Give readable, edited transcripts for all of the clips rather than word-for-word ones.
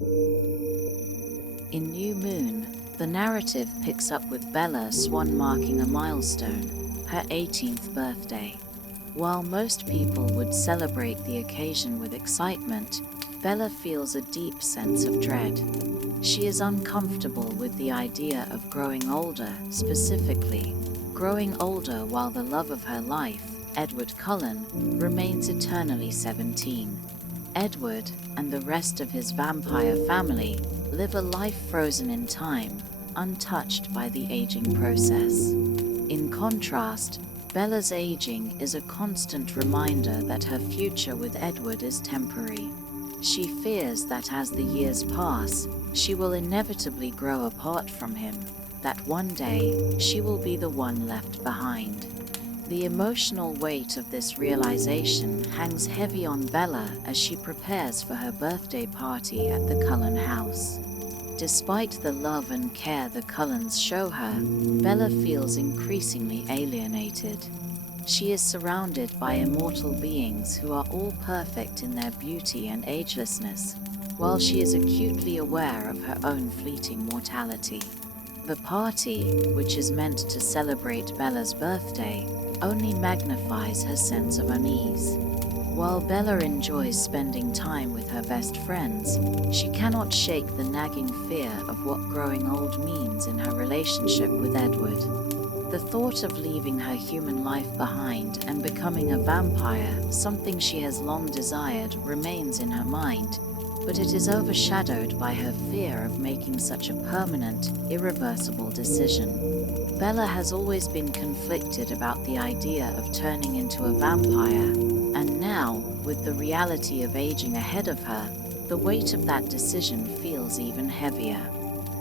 In New Moon, the narrative picks up with Bella Swan marking a milestone, her 18th birthday. While most people would celebrate the occasion with excitement, Bella feels a deep sense of dread. She is uncomfortable with the idea of growing older, specifically, growing older while the love of her life, Edward Cullen, remains eternally 17. Edward and the rest of his vampire family live a life frozen in time, untouched by the aging process. In contrast, Bella's aging is a constant reminder that her future with Edward is temporary. She fears that as the years pass, she will inevitably grow apart from him, that one day she will be the one left behind. The emotional weight of this realization hangs heavy on Bella as she prepares for her birthday party at the Cullen house. Despite the love and care the Cullens show her, Bella feels increasingly alienated. She is surrounded by immortal beings who are all perfect in their beauty and agelessness, while she is acutely aware of her own fleeting mortality. The party, which is meant to celebrate Bella's birthday, only magnifies her sense of unease. While Bella enjoys spending time with her best friends, she cannot shake the nagging fear of what growing old means in her relationship with Edward. The thought of leaving her human life behind and becoming a vampire, something she has long desired, remains in her mind, but it is overshadowed by her fear of making such a permanent, irreversible decision. Bella has always been conflicted about the idea of turning into a vampire, and now, with the reality of aging ahead of her, the weight of that decision feels even heavier.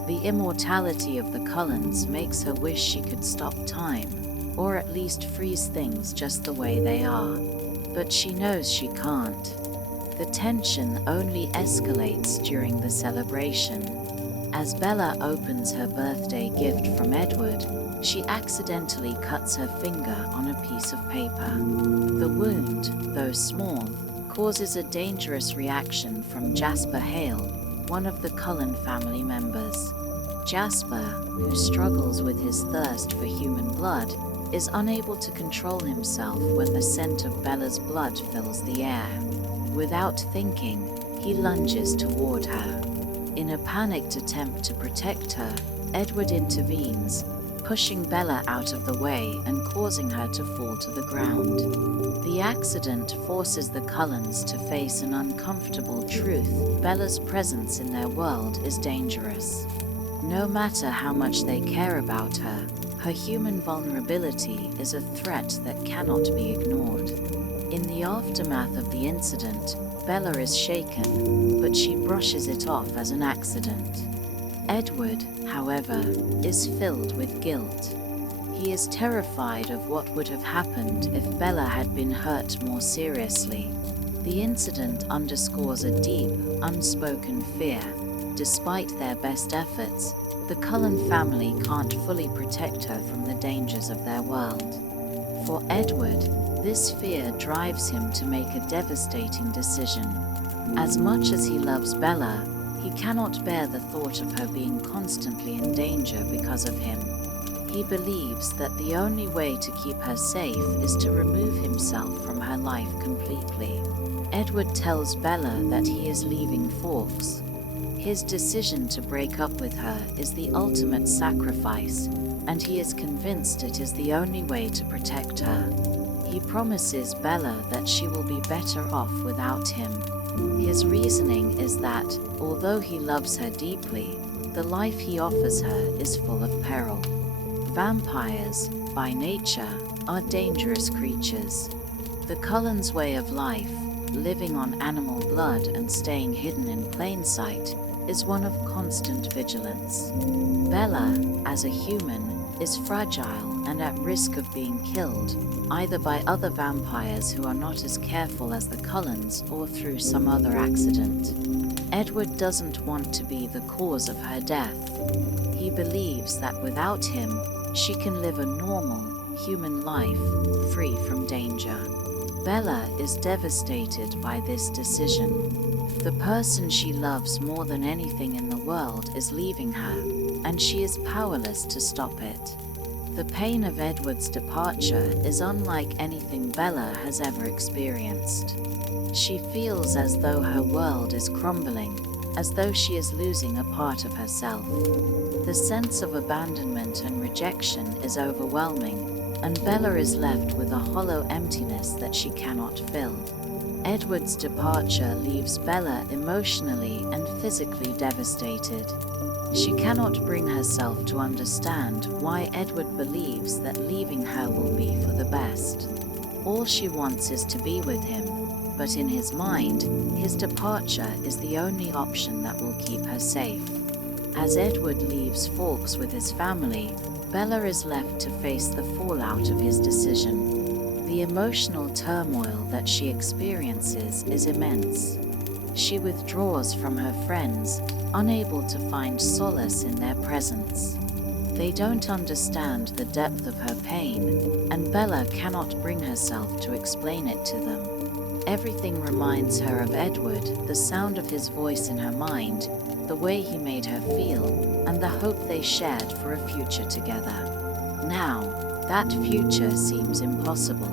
The immortality of the Cullens makes her wish she could stop time, or at least freeze things just the way they are. But she knows she can't. The tension only escalates during the celebration. As Bella opens her birthday gift from Edward, she accidentally cuts her finger on a piece of paper. The wound, though small, causes a dangerous reaction from Jasper Hale, one of the Cullen family members. Jasper, who struggles with his thirst for human blood, is unable to control himself when the scent of Bella's blood fills the air. Without thinking, he lunges toward her. In a panicked attempt to protect her, Edward intervenes, pushing Bella out of the way and causing her to fall to the ground. The accident forces the Cullens to face an uncomfortable truth: Bella's presence in their world is dangerous. No matter how much they care about her, her human vulnerability is a threat that cannot be ignored. In the aftermath of the incident, Bella is shaken, but she brushes it off as an accident. Edward, however, is filled with guilt. He is terrified of what would have happened if Bella had been hurt more seriously. The incident underscores a deep, unspoken fear. Despite their best efforts, the Cullen family can't fully protect her from the dangers of their world. For Edward, this fear drives him to make a devastating decision. As much as he loves Bella, he cannot bear the thought of her being constantly in danger because of him. He believes that the only way to keep her safe is to remove himself from her life completely. Edward tells Bella that he is leaving Forks. His decision to break up with her is the ultimate sacrifice, and he is convinced it is the only way to protect her. He promises Bella that she will be better off without him. His reasoning is that, although he loves her deeply, the life he offers her is full of peril. Vampires, by nature, are dangerous creatures. The Cullens' way of life, living on animal blood and staying hidden in plain sight, is one of constant vigilance. Bella, as a human, is fragile and at risk of being killed, either by other vampires who are not as careful as the Cullens or through some other accident. Edward doesn't want to be the cause of her death. He believes that without him, she can live a normal, human life, free from danger. Bella is devastated by this decision. The person she loves more than anything in the world is leaving her, and she is powerless to stop it. The pain of Edward's departure is unlike anything Bella has ever experienced. She feels as though her world is crumbling, as though she is losing a part of herself. The sense of abandonment and rejection is overwhelming, and Bella is left with a hollow emptiness that she cannot fill. Edward's departure leaves Bella emotionally and physically devastated. She cannot bring herself to understand why Edward believes that leaving her will be for the best. All she wants is to be with him, but in his mind, his departure is the only option that will keep her safe. As Edward leaves Forks with his family, Bella is left to face the fallout of his decision. The emotional turmoil that she experiences is immense. She withdraws from her friends, unable to find solace in their presence. They don't understand the depth of her pain, and Bella cannot bring herself to explain it to them. Everything reminds her of Edward, the sound of his voice in her mind, the way he made her feel, and the hope they shared for a future together. Now, that future seems impossible.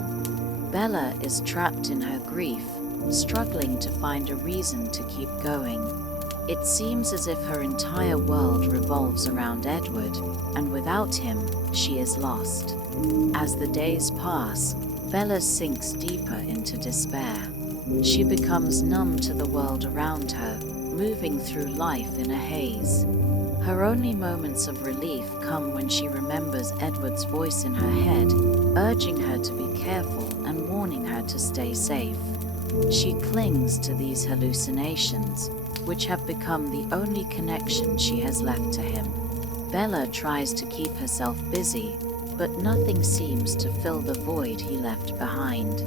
Bella is trapped in her grief, struggling to find a reason to keep going. It seems as if her entire world revolves around Edward, and without him, she is lost. As the days pass, Bella sinks deeper into despair. She becomes numb to the world around her, moving through life in a haze. Her only moments of relief come when she remembers Edward's voice in her head, urging her to be careful and warning her to stay safe. She clings to these hallucinations, which have become the only connection she has left to him. Bella tries to keep herself busy, but nothing seems to fill the void he left behind.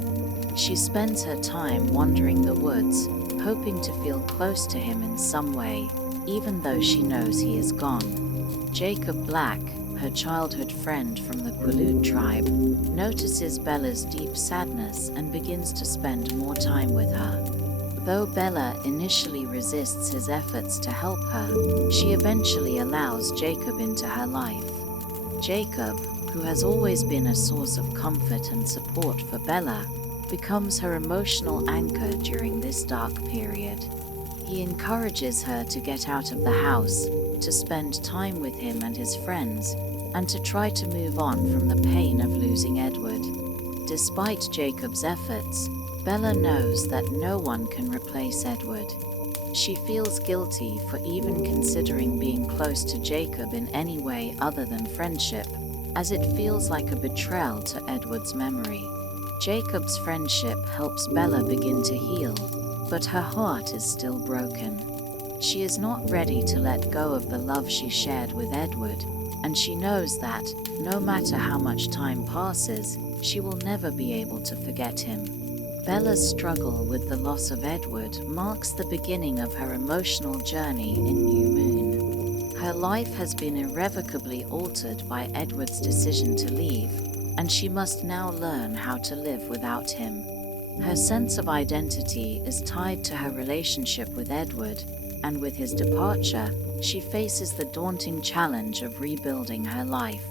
She spends her time wandering the woods, hoping to feel close to him in some way, even though she knows he is gone. Jacob Black, her childhood friend from the Quileute tribe, notices Bella's deep sadness and begins to spend more time with her. Though Bella initially resists his efforts to help her, she eventually allows Jacob into her life. Jacob, who has always been a source of comfort and support for Bella, becomes her emotional anchor during this dark period. He encourages her to get out of the house, to spend time with him and his friends, and to try to move on from the pain of losing Edward. Despite Jacob's efforts, Bella knows that no one can replace Edward. She feels guilty for even considering being close to Jacob in any way other than friendship, as it feels like a betrayal to Edward's memory. Jacob's friendship helps Bella begin to heal, but her heart is still broken. She is not ready to let go of the love she shared with Edward, and she knows that, no matter how much time passes, she will never be able to forget him. Bella's struggle with the loss of Edward marks the beginning of her emotional journey in New Moon. Her life has been irrevocably altered by Edward's decision to leave, and she must now learn how to live without him. Her sense of identity is tied to her relationship with Edward, and with his departure, she faces the daunting challenge of rebuilding her life.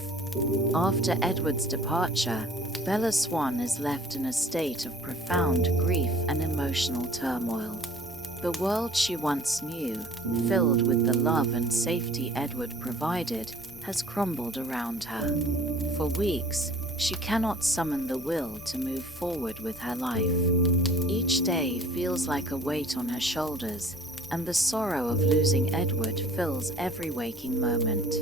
After Edward's departure, Bella Swan is left in a state of profound grief and emotional turmoil. The world she once knew, filled with the love and safety Edward provided, has crumbled around her. For weeks, she cannot summon the will to move forward with her life. Each day feels like a weight on her shoulders, and the sorrow of losing Edward fills every waking moment.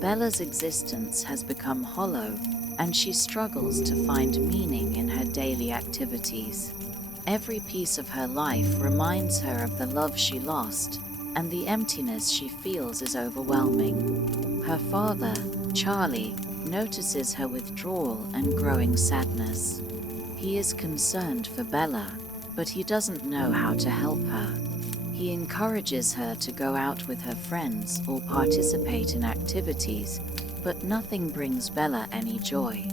Bella's existence has become hollow, and she struggles to find meaning in her daily activities. Every piece of her life reminds her of the love she lost, and the emptiness she feels is overwhelming. Her father, Charlie, notices her withdrawal and growing sadness. He is concerned for Bella, but he doesn't know how to help her. He encourages her to go out with her friends or participate in activities, but nothing brings Bella any joy.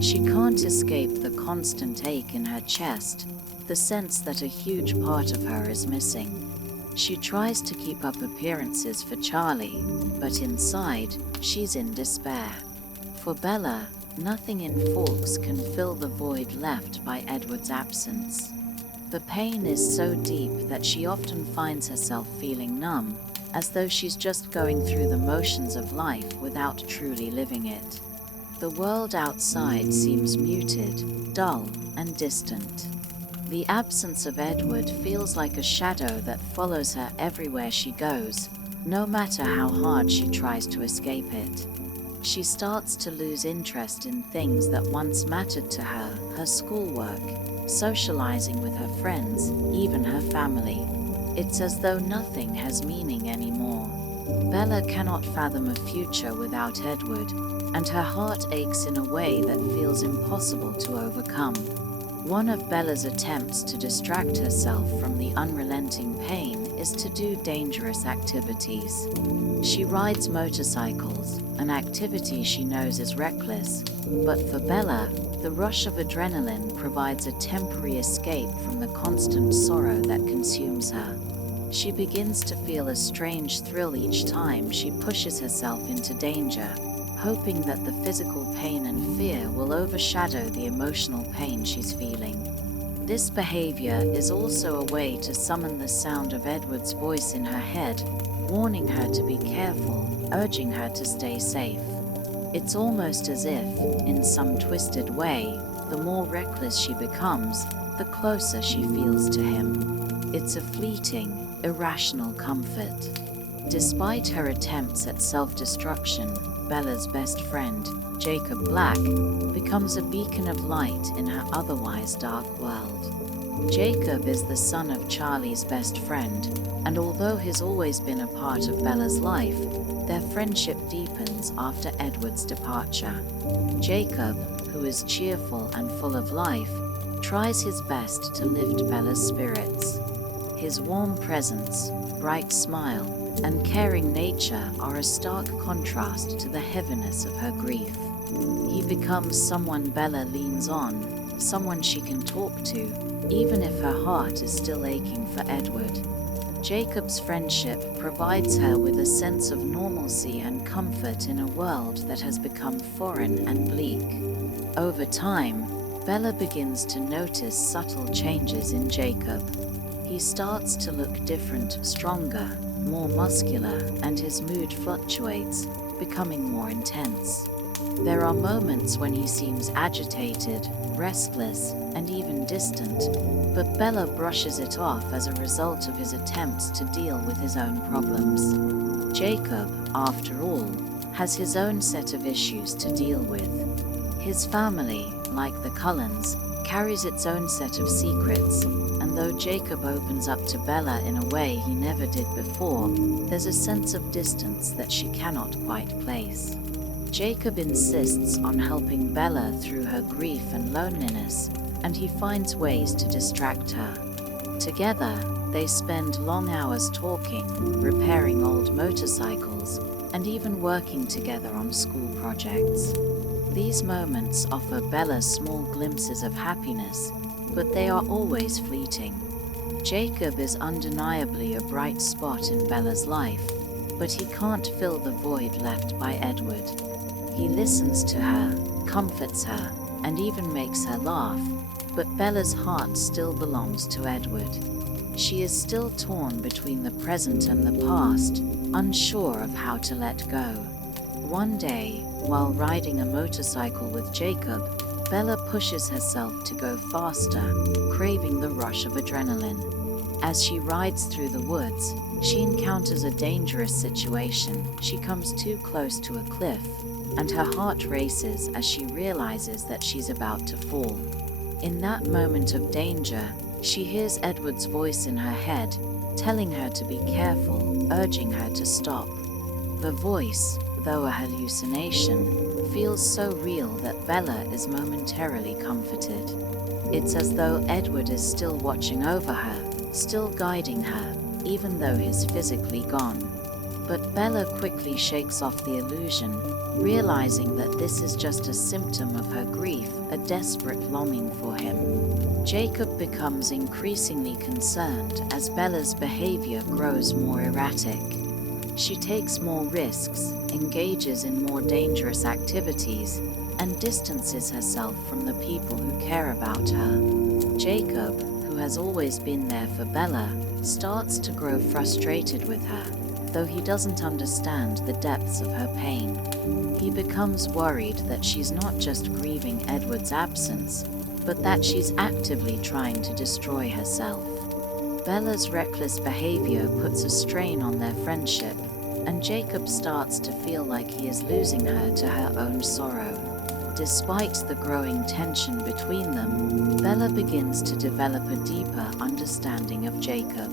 She can't escape the constant ache in her chest, the sense that a huge part of her is missing. She tries to keep up appearances for Charlie, but inside, she's in despair. For Bella, nothing in Forks can fill the void left by Edward's absence. The pain is so deep that she often finds herself feeling numb, as though she's just going through the motions of life without truly living it. The world outside seems muted, dull, and distant. The absence of Edward feels like a shadow that follows her everywhere she goes, no matter how hard she tries to escape it. She starts to lose interest in things that once mattered to her, her schoolwork, socializing with her friends, even her family. It's as though nothing has meaning anymore. Bella cannot fathom a future without Edward, and her heart aches in a way that feels impossible to overcome. One of Bella's attempts to distract herself from the unrelenting pain is to do dangerous activities. She rides motorcycles, an activity she knows is reckless, but for Bella, the rush of adrenaline provides a temporary escape from the constant sorrow that consumes her. She begins to feel a strange thrill each time she pushes herself into danger, hoping that the physical pain and fear will overshadow the emotional pain she's feeling. This behavior is also a way to summon the sound of Edward's voice in her head, warning her to be careful, urging her to stay safe. It's almost as if, in some twisted way, the more reckless she becomes, the closer she feels to him. It's a fleeting, irrational comfort. Despite her attempts at self-destruction, Bella's best friend, Jacob Black, becomes a beacon of light in her otherwise dark world. Jacob is the son of Charlie's best friend, and although he's always been a part of Bella's life, their friendship deepens after Edward's departure. Jacob, who is cheerful and full of life, tries his best to lift Bella's spirits. His warm presence, bright smile, and caring nature are a stark contrast to the heaviness of her grief. He becomes someone Bella leans on, someone she can talk to, even if her heart is still aching for Edward. Jacob's friendship provides her with a sense of normalcy and comfort in a world that has become foreign and bleak. Over time, Bella begins to notice subtle changes in Jacob. He starts to look different, stronger, more muscular, and his mood fluctuates, becoming more intense. There are moments when he seems agitated, restless, and even distant, but Bella brushes it off as a result of his attempts to deal with his own problems. Jacob, after all, has his own set of issues to deal with. His family, like the Cullens, carries its own set of secrets, and though Jacob opens up to Bella in a way he never did before, there's a sense of distance that she cannot quite place. Jacob insists on helping Bella through her grief and loneliness, and he finds ways to distract her. Together, they spend long hours talking, repairing old motorcycles, and even working together on school projects. These moments offer Bella small glimpses of happiness, but they are always fleeting. Jacob is undeniably a bright spot in Bella's life, but he can't fill the void left by Edward. He listens to her, comforts her, and even makes her laugh, but Bella's heart still belongs to Edward. She is still torn between the present and the past, unsure of how to let go. One day, while riding a motorcycle with Jacob, Bella pushes herself to go faster, craving the rush of adrenaline. As she rides through the woods, she encounters a dangerous situation. She comes too close to a cliff, and her heart races as she realizes that she's about to fall. In that moment of danger, she hears Edward's voice in her head, telling her to be careful, urging her to stop. The voice, though a hallucination, feels so real that Bella is momentarily comforted. It's as though Edward is still watching over her, still guiding her, even though he's physically gone. But Bella quickly shakes off the illusion, realizing that this is just a symptom of her grief, a desperate longing for him. Jacob becomes increasingly concerned as Bella's behavior grows more erratic. She takes more risks, engages in more dangerous activities, and distances herself from the people who care about her. Jacob, who has always been there for Bella, starts to grow frustrated with her, though he doesn't understand the depths of her pain. He becomes worried that she's not just grieving Edward's absence, but that she's actively trying to destroy herself. Bella's reckless behavior puts a strain on their friendship, and Jacob starts to feel like he is losing her to her own sorrow. Despite the growing tension between them, Bella begins to develop a deeper understanding of Jacob.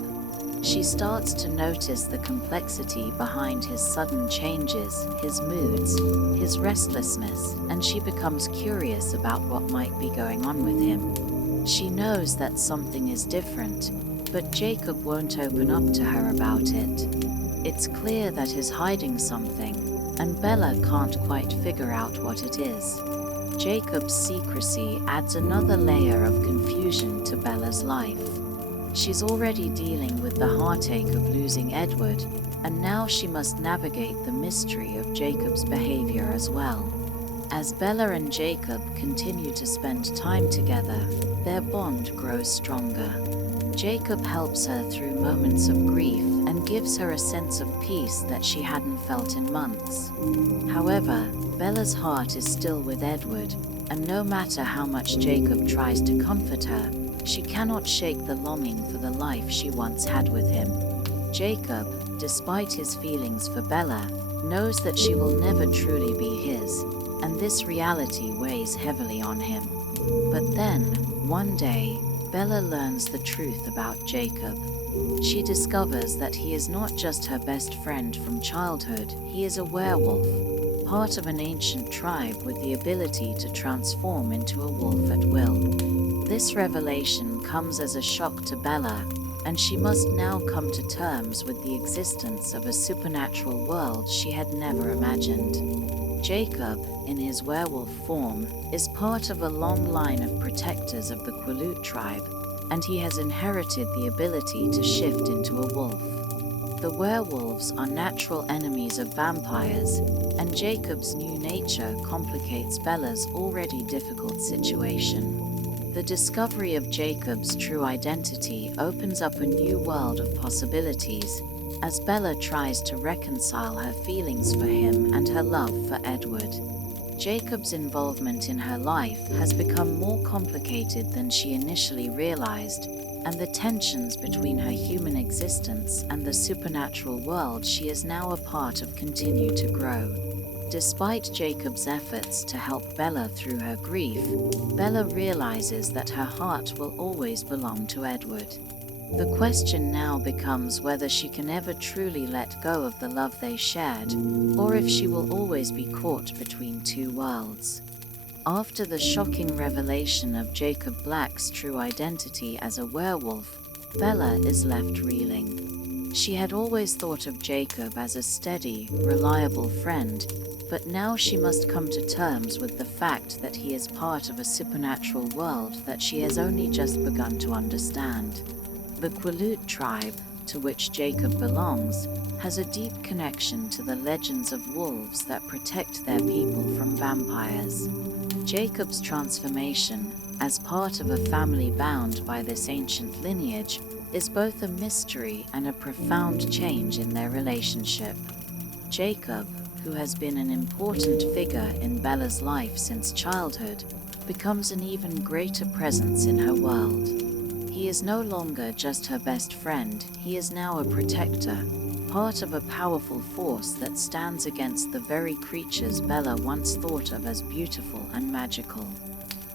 She starts to notice the complexity behind his sudden changes, his moods, his restlessness, and she becomes curious about what might be going on with him. She knows that something is different, but Jacob won't open up to her about it. It's clear that he's hiding something, and Bella can't quite figure out what it is. Jacob's secrecy adds another layer of confusion to Bella's life. She's already dealing with the heartache of losing Edward, and now she must navigate the mystery of Jacob's behavior as well. As Bella and Jacob continue to spend time together, their bond grows stronger. Jacob helps her through moments of grief and gives her a sense of peace that she hadn't felt in months. However, Bella's heart is still with Edward, and no matter how much Jacob tries to comfort her, she cannot shake the longing for the life she once had with him. Jacob, despite his feelings for Bella, knows that she will never truly be his, and this reality weighs heavily on him. But then, one day, Bella learns the truth about Jacob. She discovers that he is not just her best friend from childhood, he is a werewolf, part of an ancient tribe with the ability to transform into a wolf at will. This revelation comes as a shock to Bella, and she must now come to terms with the existence of a supernatural world she had never imagined. Jacob, in his werewolf form, is part of a long line of protectors of the Quileute tribe, and he has inherited the ability to shift into a wolf. The werewolves are natural enemies of vampires, and Jacob's new nature complicates Bella's already difficult situation. The discovery of Jacob's true identity opens up a new world of possibilities, as Bella tries to reconcile her feelings for him and her love for Edward. Jacob's involvement in her life has become more complicated than she initially realized, and the tensions between her human existence and the supernatural world she is now a part of continue to grow. Despite Jacob's efforts to help Bella through her grief, Bella realizes that her heart will always belong to Edward. The question now becomes whether she can ever truly let go of the love they shared, or if she will always be caught between two worlds. After the shocking revelation of Jacob Black's true identity as a werewolf, Bella is left reeling. She had always thought of Jacob as a steady, reliable friend, but now she must come to terms with the fact that he is part of a supernatural world that she has only just begun to understand. The Quileute tribe, to which Jacob belongs, has a deep connection to the legends of wolves that protect their people from vampires. Jacob's transformation, as part of a family bound by this ancient lineage, is both a mystery and a profound change in their relationship. Jacob, who has been an important figure in Bella's life since childhood, becomes an even greater presence in her world. He is no longer just her best friend, he is now a protector, part of a powerful force that stands against the very creatures Bella once thought of as beautiful and magical.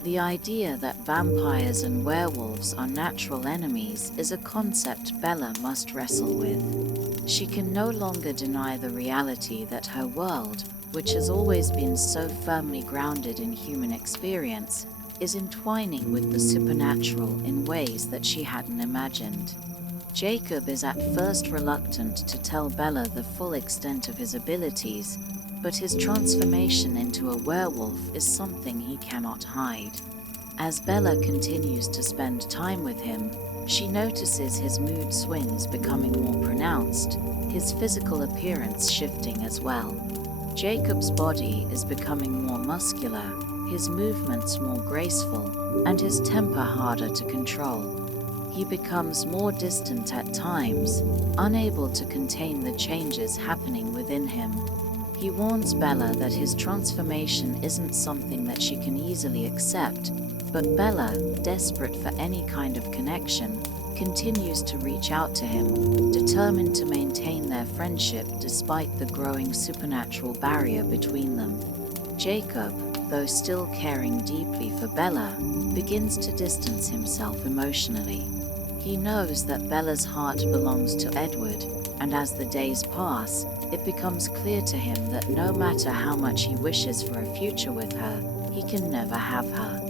The idea that vampires and werewolves are natural enemies is a concept Bella must wrestle with. She can no longer deny the reality that her world, which has always been so firmly grounded in human experience, is entwining with the supernatural in ways that she hadn't imagined. Jacob is at first reluctant to tell Bella the full extent of his abilities, but his transformation into a werewolf is something he cannot hide. As Bella continues to spend time with him, she notices his mood swings becoming more pronounced, his physical appearance shifting as well. Jacob's body is becoming more muscular, his movements more graceful, and his temper harder to control. He becomes more distant at times, unable to contain the changes happening within him. He warns Bella that his transformation isn't something that she can easily accept, but Bella, desperate for any kind of connection, continues to reach out to him, determined to maintain their friendship despite the growing supernatural barrier between them. Jacob, though still caring deeply for Bella, begins to distance himself emotionally. He knows that Bella's heart belongs to Edward, and as the days pass, it becomes clear to him that no matter how much he wishes for a future with her, he can never have her.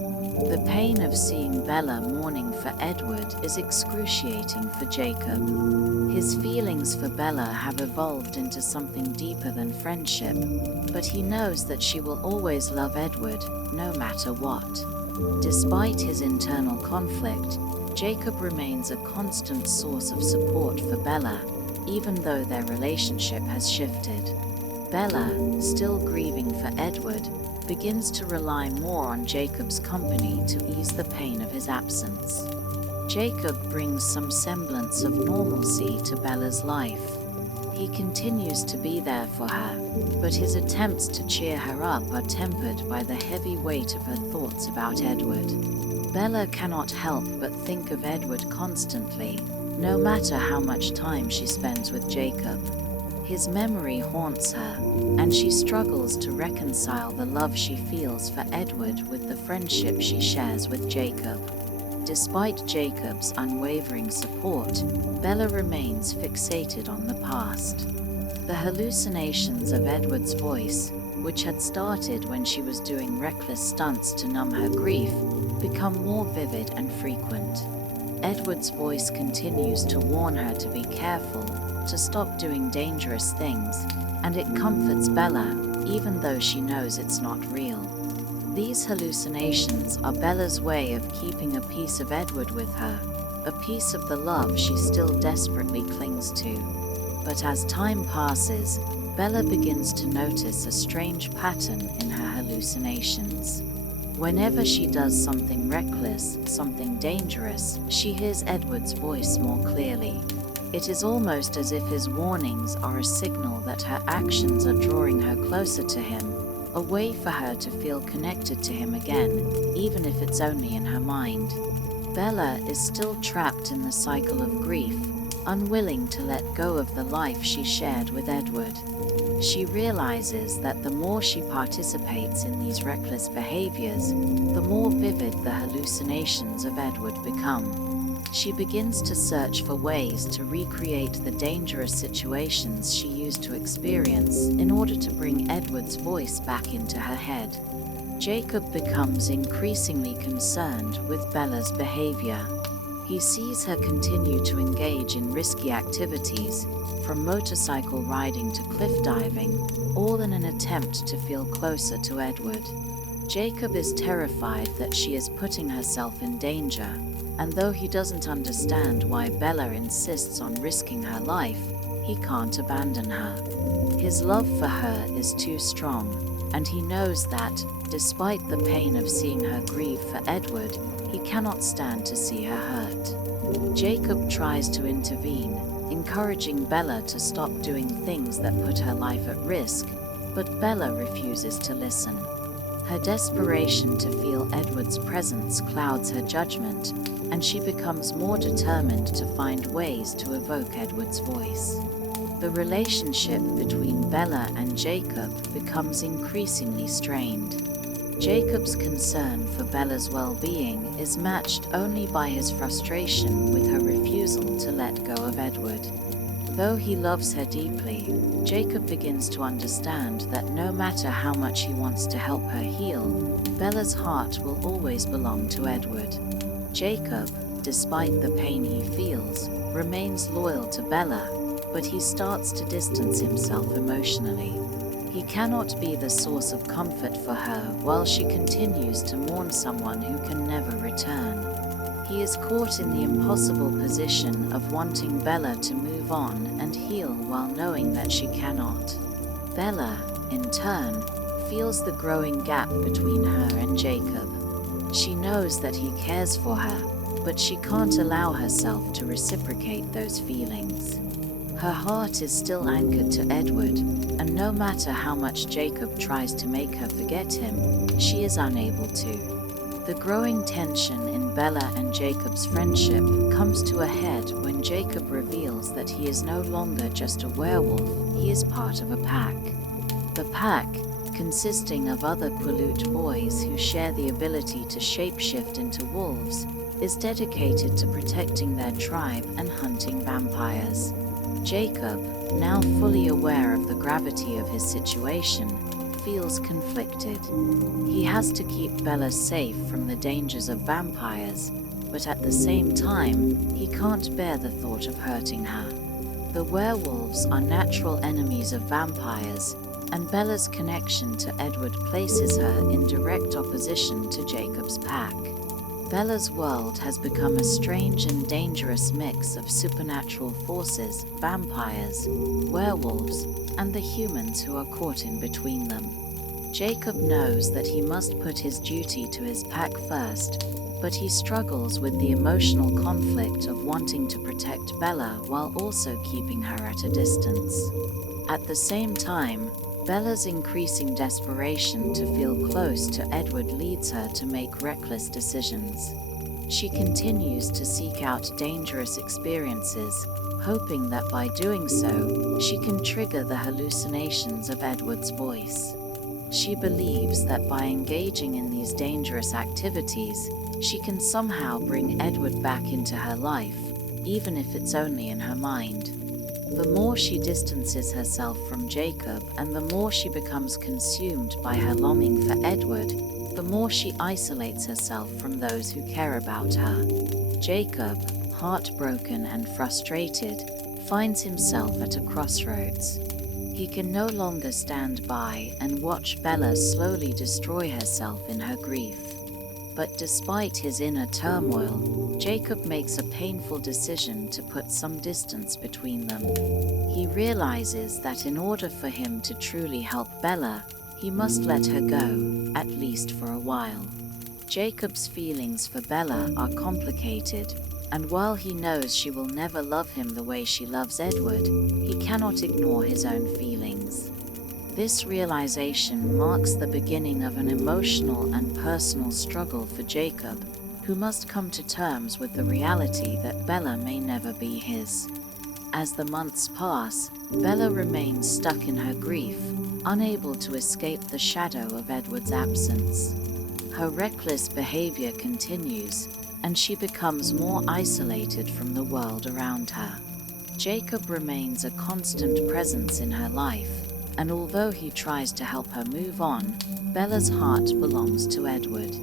The pain of seeing Bella mourning for Edward is excruciating for Jacob. His feelings for Bella have evolved into something deeper than friendship, but he knows that she will always love Edward, no matter what. Despite his internal conflict, Jacob remains a constant source of support for Bella, even though their relationship has shifted. Bella, still grieving for Edward, begins to rely more on Jacob's company to ease the pain of his absence. Jacob brings some semblance of normalcy to Bella's life. He continues to be there for her, but his attempts to cheer her up are tempered by the heavy weight of her thoughts about Edward. Bella cannot help but think of Edward constantly, no matter how much time she spends with Jacob. His memory haunts her, and she struggles to reconcile the love she feels for Edward with the friendship she shares with Jacob. Despite Jacob's unwavering support, Bella remains fixated on the past. The hallucinations of Edward's voice, which had started when she was doing reckless stunts to numb her grief, become more vivid and frequent. Edward's voice continues to warn her to be careful, to stop doing dangerous things, and it comforts Bella, even though she knows it's not real. These hallucinations are Bella's way of keeping a piece of Edward with her, a piece of the love she still desperately clings to. But as time passes, Bella begins to notice a strange pattern in her hallucinations. Whenever she does something reckless, something dangerous, she hears Edward's voice more clearly. It is almost as if his warnings are a signal that her actions are drawing her closer to him, a way for her to feel connected to him again, even if it's only in her mind. Bella is still trapped in the cycle of grief, unwilling to let go of the life she shared with Edward. She realizes that the more she participates in these reckless behaviors, the more vivid the hallucinations of Edward become. She begins to search for ways to recreate the dangerous situations she used to experience in order to bring Edward's voice back into her head. Jacob becomes increasingly concerned with Bella's behavior. He sees her continue to engage in risky activities, from motorcycle riding to cliff diving, all in an attempt to feel closer to Edward. Jacob is terrified that she is putting herself in danger, and though he doesn't understand why Bella insists on risking her life, he can't abandon her. His love for her is too strong, and he knows that, despite the pain of seeing her grieve for Edward, he cannot stand to see her hurt. Jacob tries to intervene, encouraging Bella to stop doing things that put her life at risk, but Bella refuses to listen. Her desperation to feel Edward's presence clouds her judgment, and she becomes more determined to find ways to evoke Edward's voice. The relationship between Bella and Jacob becomes increasingly strained. Jacob's concern for Bella's well-being is matched only by his frustration with her refusal to let go of Edward. Though he loves her deeply, Jacob begins to understand that no matter how much he wants to help her heal, Bella's heart will always belong to Edward. Jacob, despite the pain he feels, remains loyal to Bella, but he starts to distance himself emotionally. He cannot be the source of comfort for her while she continues to mourn someone who can never return. He is caught in the impossible position of wanting Bella to move on and heal while knowing that she cannot. Bella, in turn, feels the growing gap between her and Jacob. She knows that he cares for her, but she can't allow herself to reciprocate those feelings. Her heart is still anchored to Edward, and no matter how much Jacob tries to make her forget him, she is unable to. The growing tension in Bella and Jacob's friendship comes to a head when Jacob reveals that he is no longer just a werewolf, he is part of a pack. The pack, consisting of other Quileute boys who share the ability to shapeshift into wolves, is dedicated to protecting their tribe and hunting vampires. Jacob, now fully aware of the gravity of his situation, feels conflicted. He has to keep Bella safe from the dangers of vampires, but at the same time, he can't bear the thought of hurting her. The werewolves are natural enemies of vampires, and Bella's connection to Edward places her in direct opposition to Jacob's pack. Bella's world has become a strange and dangerous mix of supernatural forces, vampires, werewolves, and the humans who are caught in between them. Jacob knows that he must put his duty to his pack first, but he struggles with the emotional conflict of wanting to protect Bella while also keeping her at a distance. At the same time, Bella's increasing desperation to feel close to Edward leads her to make reckless decisions. She continues to seek out dangerous experiences, hoping that by doing so, she can trigger the hallucinations of Edward's voice. She believes that by engaging in these dangerous activities, she can somehow bring Edward back into her life, even if it's only in her mind. The more she distances herself from Jacob and the more she becomes consumed by her longing for Edward, the more she isolates herself from those who care about her. Jacob, heartbroken and frustrated, finds himself at a crossroads. He can no longer stand by and watch Bella slowly destroy herself in her grief. But despite his inner turmoil, Jacob makes a painful decision to put some distance between them. He realizes that in order for him to truly help Bella, he must let her go, at least for a while. Jacob's feelings for Bella are complicated, and while he knows she will never love him the way she loves Edward, he cannot ignore his own feelings. This realization marks the beginning of an emotional and personal struggle for Jacob, who must come to terms with the reality that Bella may never be his. As the months pass, Bella remains stuck in her grief, unable to escape the shadow of Edward's absence. Her reckless behavior continues, and she becomes more isolated from the world around her. Jacob remains a constant presence in her life, and although he tries to help her move on, Bella's heart belongs to Edward.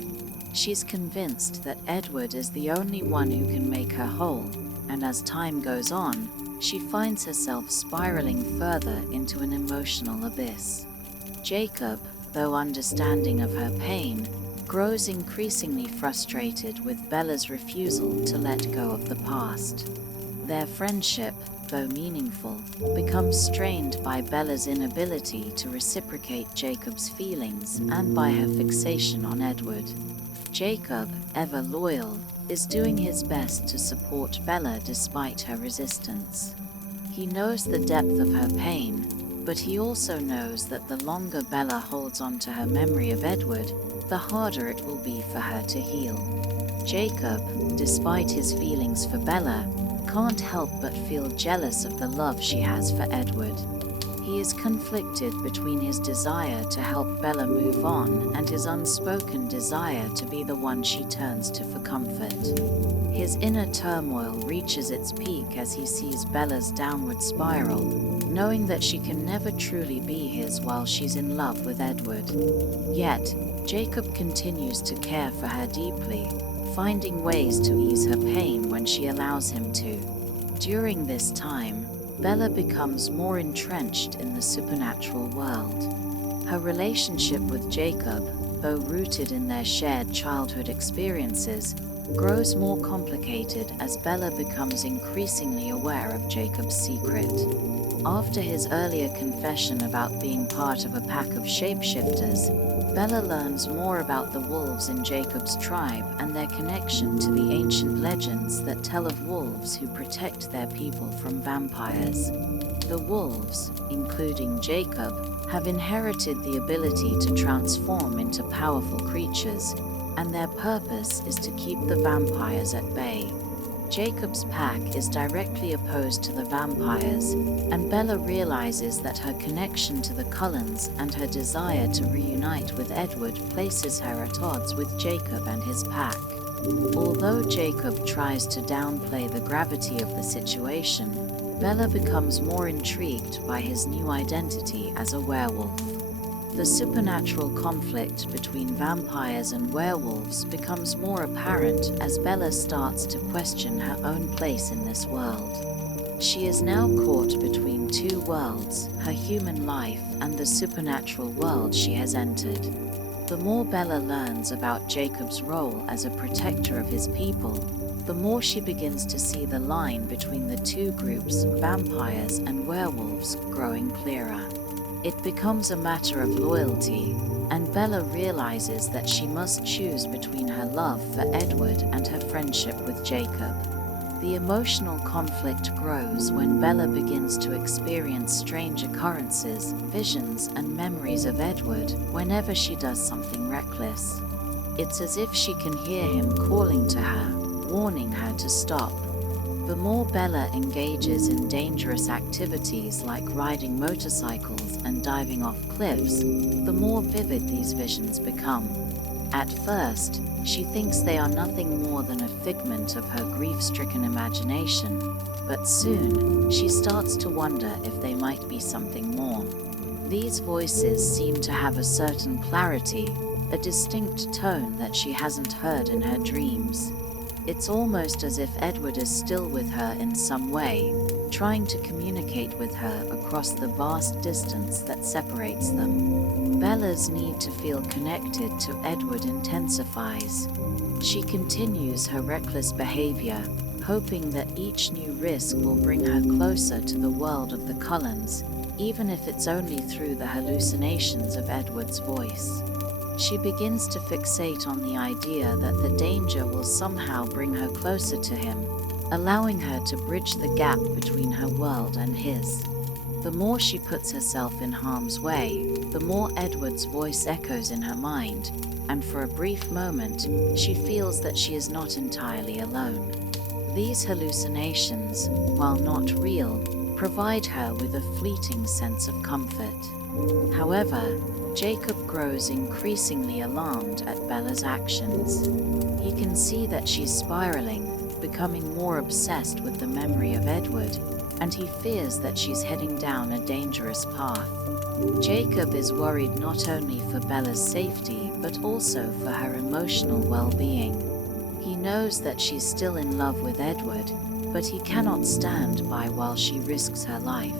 She's convinced that Edward is the only one who can make her whole, and as time goes on, she finds herself spiraling further into an emotional abyss. Jacob, though understanding of her pain, grows increasingly frustrated with Bella's refusal to let go of the past. Their friendship, though meaningful, becomes strained by Bella's inability to reciprocate Jacob's feelings and by her fixation on Edward. Jacob, ever loyal, is doing his best to support Bella despite her resistance. He knows the depth of her pain, but he also knows that the longer Bella holds on to her memory of Edward, the harder it will be for her to heal. Jacob, despite his feelings for Bella, can't help but feel jealous of the love she has for Edward. He is conflicted between his desire to help Bella move on and his unspoken desire to be the one she turns to for comfort. His inner turmoil reaches its peak as he sees Bella's downward spiral, knowing that she can never truly be his while she's in love with Edward. Yet, Jacob continues to care for her deeply, finding ways to ease her pain when she allows him to. During this time, Bella becomes more entrenched in the supernatural world. Her relationship with Jacob, though rooted in their shared childhood experiences, grows more complicated as Bella becomes increasingly aware of Jacob's secret. After his earlier confession about being part of a pack of shapeshifters, Bella learns more about the wolves in Jacob's tribe and their connection to the ancient legends that tell of wolves who protect their people from vampires. The wolves, including Jacob, have inherited the ability to transform into powerful creatures, and their purpose is to keep the vampires at bay. Jacob's pack is directly opposed to the vampires, and Bella realizes that her connection to the Cullens and her desire to reunite with Edward places her at odds with Jacob and his pack. Although Jacob tries to downplay the gravity of the situation, Bella becomes more intrigued by his new identity as a werewolf. The supernatural conflict between vampires and werewolves becomes more apparent as Bella starts to question her own place in this world. She is now caught between two worlds, her human life and the supernatural world she has entered. The more Bella learns about Jacob's role as a protector of his people, the more she begins to see the line between the two groups, vampires and werewolves, growing clearer. It becomes a matter of loyalty, and Bella realizes that she must choose between her love for Edward and her friendship with Jacob. The emotional conflict grows when Bella begins to experience strange occurrences, visions, and memories of Edward whenever she does something reckless. It's as if she can hear him calling to her, warning her to stop. The more Bella engages in dangerous activities like riding motorcycles and diving off cliffs, the more vivid these visions become. At first, she thinks they are nothing more than a figment of her grief-stricken imagination, but soon, she starts to wonder if they might be something more. These voices seem to have a certain clarity, a distinct tone that she hasn't heard in her dreams. It's almost as if Edward is still with her in some way, trying to communicate with her across the vast distance that separates them. Bella's need to feel connected to Edward intensifies. She continues her reckless behavior, hoping that each new risk will bring her closer to the world of the Cullens, even if it's only through the hallucinations of Edward's voice. She begins to fixate on the idea that the danger will somehow bring her closer to him, allowing her to bridge the gap between her world and his. The more she puts herself in harm's way, the more Edward's voice echoes in her mind, and for a brief moment, she feels that she is not entirely alone. These hallucinations, while not real, provide her with a fleeting sense of comfort. However, Jacob grows increasingly alarmed at Bella's actions. He can see that she's spiraling, becoming more obsessed with the memory of Edward, and he fears that she's heading down a dangerous path. Jacob is worried not only for Bella's safety, but also for her emotional well-being. He knows that she's still in love with Edward, but he cannot stand by while she risks her life.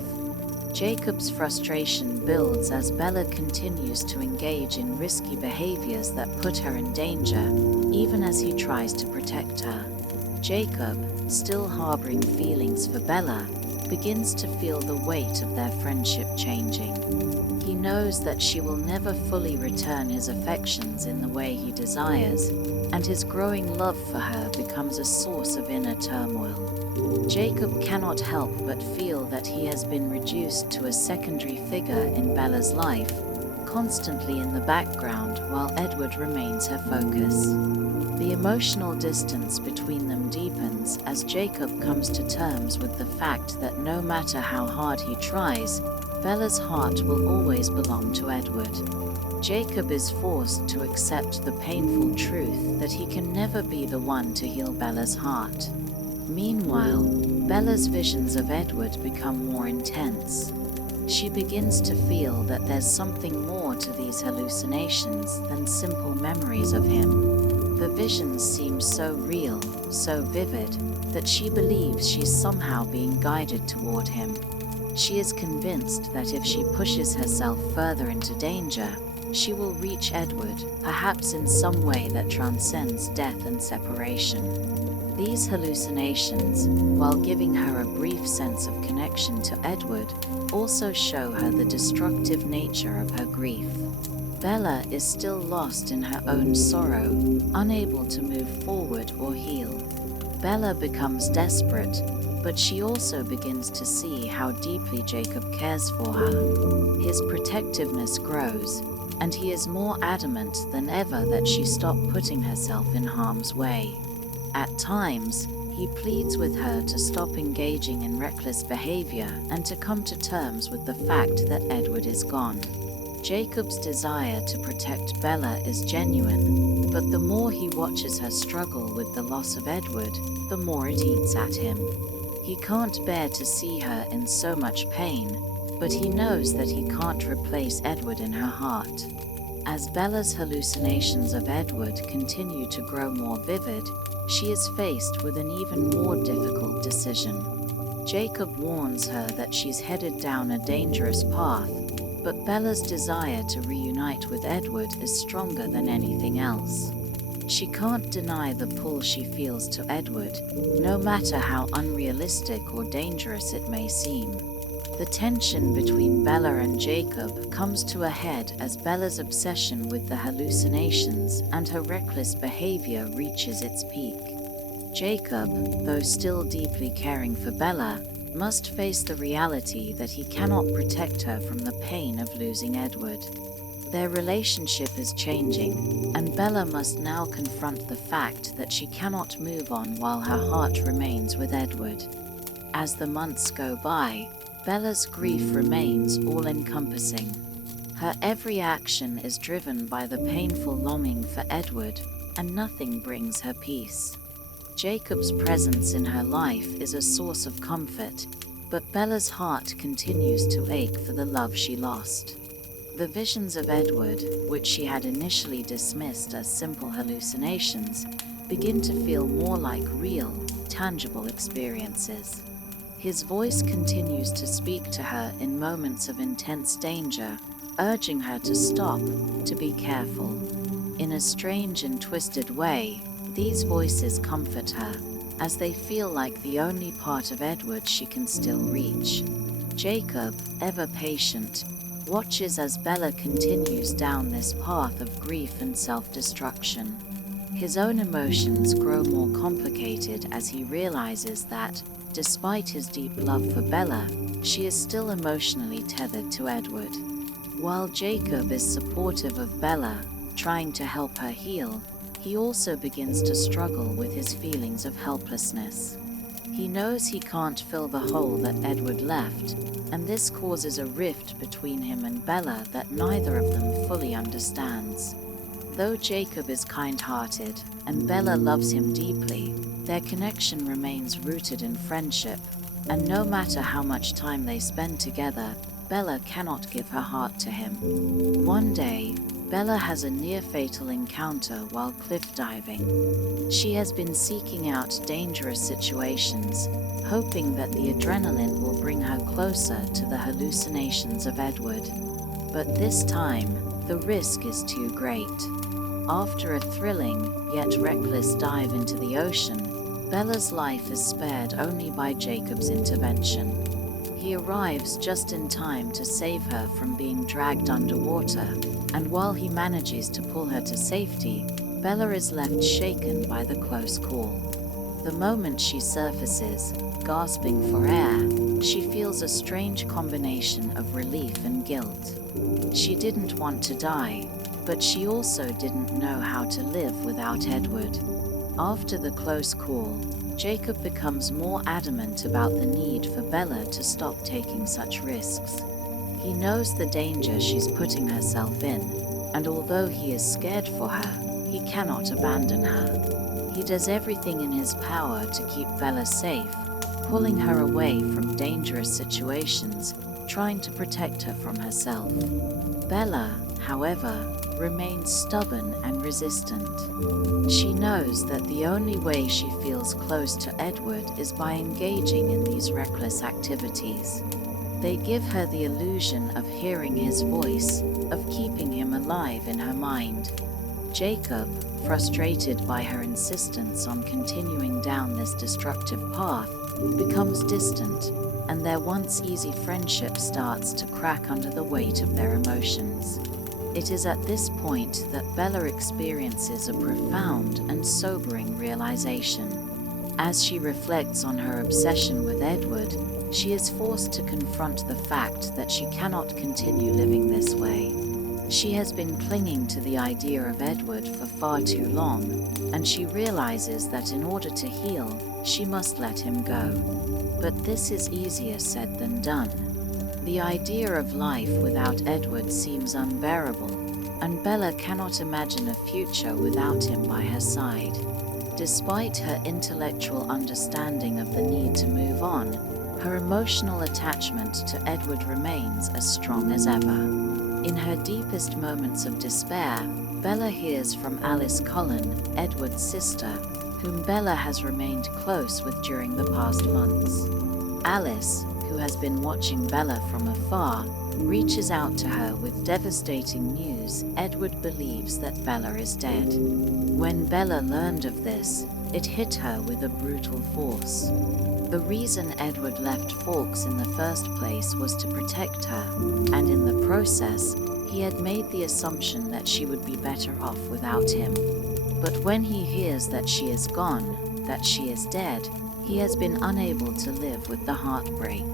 Jacob's frustration builds as Bella continues to engage in risky behaviors that put her in danger, even as he tries to protect her. Jacob, still harboring feelings for Bella, begins to feel the weight of their friendship changing. He knows that she will never fully return his affections in the way he desires, and his growing love for her becomes a source of inner turmoil. Jacob cannot help but feel that he has been reduced to a secondary figure in Bella's life, constantly in the background while Edward remains her focus. The emotional distance between them deepens as Jacob comes to terms with the fact that no matter how hard he tries, Bella's heart will always belong to Edward. Jacob is forced to accept the painful truth that he can never be the one to heal Bella's heart. Meanwhile, Bella's visions of Edward become more intense. She begins to feel that there's something more to these hallucinations than simple memories of him. The visions seem so real, so vivid, that she believes she's somehow being guided toward him. She is convinced that if she pushes herself further into danger, she will reach Edward, perhaps in some way that transcends death and separation. These hallucinations, while giving her a brief sense of connection to Edward, also show her the destructive nature of her grief. Bella is still lost in her own sorrow, unable to move forward or heal. Bella becomes desperate, but she also begins to see how deeply Jacob cares for her. His protectiveness grows, and he is more adamant than ever that she stop putting herself in harm's way. At times, he pleads with her to stop engaging in reckless behavior and to come to terms with the fact that Edward is gone. Jacob's desire to protect Bella is genuine, but the more he watches her struggle with the loss of Edward, the more it eats at him. He can't bear to see her in so much pain, but he knows that he can't replace Edward in her heart. As Bella's hallucinations of Edward continue to grow more vivid, she is faced with an even more difficult decision. Jacob warns her that she's headed down a dangerous path, but Bella's desire to reunite with Edward is stronger than anything else. She can't deny the pull she feels to Edward, no matter how unrealistic or dangerous it may seem. The tension between Bella and Jacob comes to a head as Bella's obsession with the hallucinations and her reckless behavior reaches its peak. Jacob, though still deeply caring for Bella, must face the reality that he cannot protect her from the pain of losing Edward. Their relationship is changing, and Bella must now confront the fact that she cannot move on while her heart remains with Edward. As the months go by, Bella's grief remains all-encompassing. Her every action is driven by the painful longing for Edward, and nothing brings her peace. Jacob's presence in her life is a source of comfort, but Bella's heart continues to ache for the love she lost. The visions of Edward, which she had initially dismissed as simple hallucinations, begin to feel more like real, tangible experiences. His voice continues to speak to her in moments of intense danger, urging her to stop, to be careful. In a strange and twisted way, these voices comfort her, as they feel like the only part of Edward she can still reach. Jacob, ever patient, watches as Bella continues down this path of grief and self-destruction. His own emotions grow more complicated as he realizes that, despite his deep love for Bella, she is still emotionally tethered to Edward. While Jacob is supportive of Bella, trying to help her heal, he also begins to struggle with his feelings of helplessness. He knows he can't fill the hole that Edward left, and this causes a rift between him and Bella that neither of them fully understands. Though Jacob is kind-hearted and Bella loves him deeply, their connection remains rooted in friendship, and no matter how much time they spend together, Bella cannot give her heart to him. One day, Bella has a near-fatal encounter while cliff diving. She has been seeking out dangerous situations, hoping that the adrenaline will bring her closer to the hallucinations of Edward. But this time, the risk is too great. After a thrilling, yet reckless dive into the ocean, Bella's life is spared only by Jacob's intervention. He arrives just in time to save her from being dragged underwater, and while he manages to pull her to safety, Bella is left shaken by the close call. The moment she surfaces, gasping for air, she feels a strange combination of relief and guilt. She didn't want to die, but she also didn't know how to live without Edward. After the close call, Jacob becomes more adamant about the need for Bella to stop taking such risks. He knows the danger she's putting herself in, and although he is scared for her, he cannot abandon her. He does everything in his power to keep Bella safe, pulling her away from dangerous situations, trying to protect her from herself. Bella, however, remains stubborn and resistant. She knows that the only way she feels close to Edward is by engaging in these reckless activities. They give her the illusion of hearing his voice, of keeping him alive in her mind. Jacob, frustrated by her insistence on continuing down this destructive path, becomes distant, and their once easy friendship starts to crack under the weight of their emotions. It is at this point that Bella experiences a profound and sobering realization. As she reflects on her obsession with Edward, she is forced to confront the fact that she cannot continue living this way. She has been clinging to the idea of Edward for far too long, and she realizes that in order to heal, she must let him go. But this is easier said than done. The idea of life without Edward seems unbearable, and Bella cannot imagine a future without him by her side. Despite her intellectual understanding of the need to move on, her emotional attachment to Edward remains as strong as ever. In her deepest moments of despair, Bella hears from Alice Cullen, Edward's sister, whom Bella has remained close with during the past months. Alice, who has been watching Bella from afar, reaches out to her with devastating news. Edward believes that Bella is dead. When Bella learned of this, it hit her with a brutal force. The reason Edward left Forks in the first place was to protect her, and in the process, he had made the assumption that she would be better off without him. But when he hears that she is gone, that she is dead, he has been unable to live with the heartbreak.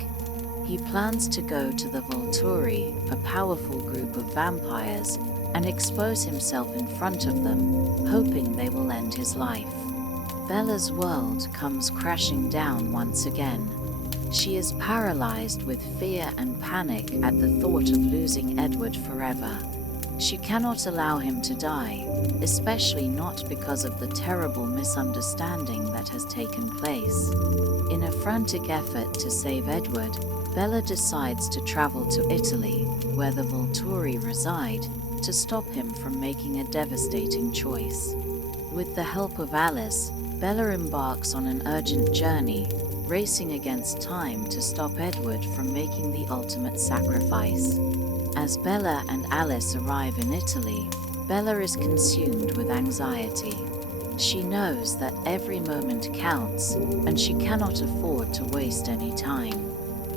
He plans to go to the Volturi, a powerful group of vampires, and expose himself in front of them, hoping they will end his life. Bella's world comes crashing down once again. She is paralyzed with fear and panic at the thought of losing Edward forever. She cannot allow him to die, especially not because of the terrible misunderstanding that has taken place. In a frantic effort to save Edward, Bella decides to travel to Italy, where the Volturi reside, to stop him from making a devastating choice. With the help of Alice, Bella embarks on an urgent journey, racing against time to stop Edward from making the ultimate sacrifice. As Bella and Alice arrive in Italy, Bella is consumed with anxiety. She knows that every moment counts, and she cannot afford to waste any time.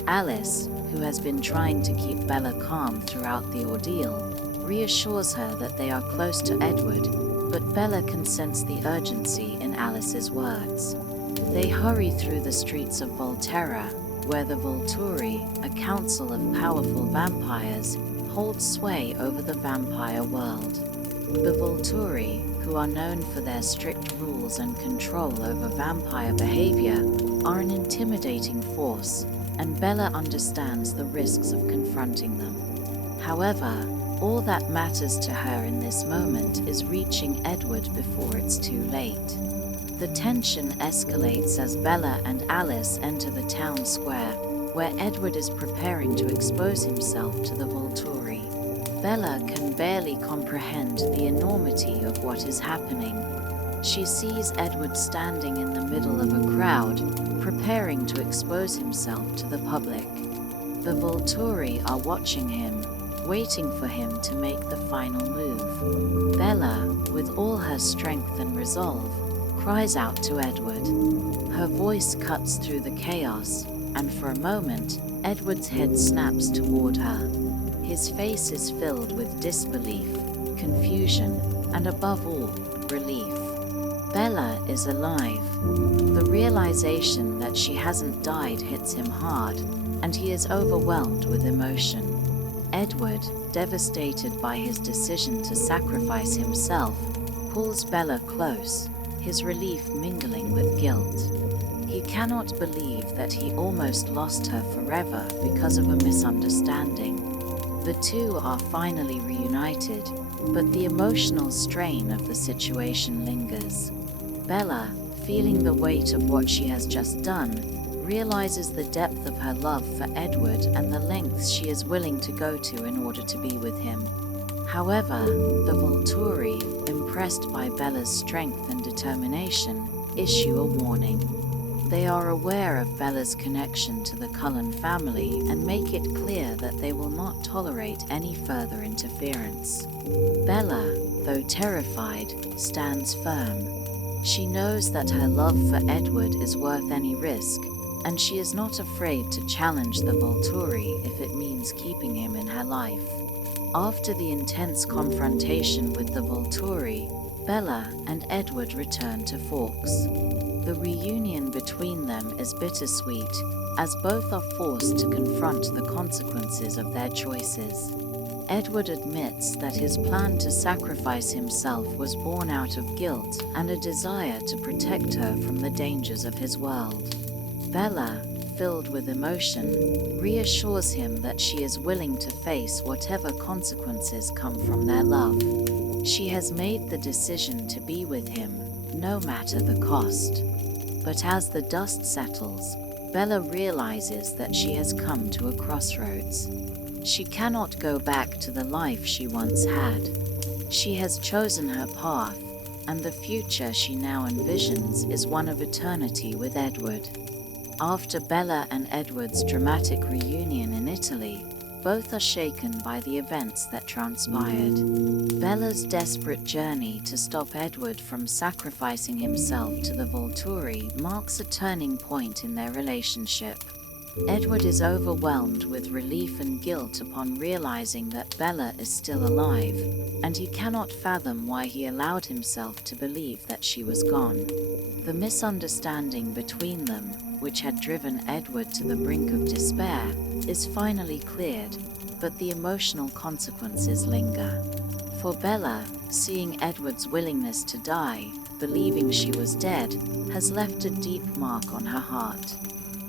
Alice, who has been trying to keep Bella calm throughout the ordeal, reassures her that they are close to Edward, but Bella can sense the urgency in Alice's words. They hurry through the streets of Volterra, where the Volturi, a council of powerful vampires, hold sway over the vampire world. The Volturi, who are known for their strict rules and control over vampire behavior, are an intimidating force, and Bella understands the risks of confronting them. However, all that matters to her in this moment is reaching Edward before it's too late. The tension escalates as Bella and Alice enter the town square, where Edward is preparing to expose himself to the Volturi. Bella can barely comprehend the enormity of what is happening. She sees Edward standing in the middle of a crowd, preparing to expose himself to the public. The Volturi are watching him, waiting for him to make the final move. Bella, with all her strength and resolve, cries out to Edward. Her voice cuts through the chaos, and for a moment, Edward's head snaps toward her. His face is filled with disbelief, confusion, and above all, relief. Bella is alive. The realization that she hasn't died hits him hard, and he is overwhelmed with emotion. Edward, devastated by his decision to sacrifice himself, pulls Bella close, his relief mingling with guilt. He cannot believe that he almost lost her forever because of a misunderstanding. The two are finally reunited, but the emotional strain of the situation lingers. Bella, feeling the weight of what she has just done, realizes the depth of her love for Edward and the lengths she is willing to go to in order to be with him. However, the Volturi, impressed by Bella's strength and determination, issue a warning. They are aware of Bella's connection to the Cullen family and make it clear that they will not tolerate any further interference. Bella, though terrified, stands firm. She knows that her love for Edward is worth any risk, and she is not afraid to challenge the Volturi if it means keeping him in her life. After the intense confrontation with the Volturi, Bella and Edward return to Forks. The reunion between them is bittersweet, as both are forced to confront the consequences of their choices. Edward admits that his plan to sacrifice himself was born out of guilt and a desire to protect her from the dangers of his world. Bella, filled with emotion, reassures him that she is willing to face whatever consequences come from their love. She has made the decision to be with him, no matter the cost. But as the dust settles, Bella realizes that she has come to a crossroads. She cannot go back to the life she once had. She has chosen her path, and the future she now envisions is one of eternity with Edward. After Bella and Edward's dramatic reunion in Italy, both are shaken by the events that transpired. Bella's desperate journey to stop Edward from sacrificing himself to the Volturi marks a turning point in their relationship. Edward is overwhelmed with relief and guilt upon realizing that Bella is still alive, and he cannot fathom why he allowed himself to believe that she was gone. The misunderstanding between them, which had driven Edward to the brink of despair, is finally cleared, but the emotional consequences linger. For Bella, seeing Edward's willingness to die, believing she was dead, has left a deep mark on her heart.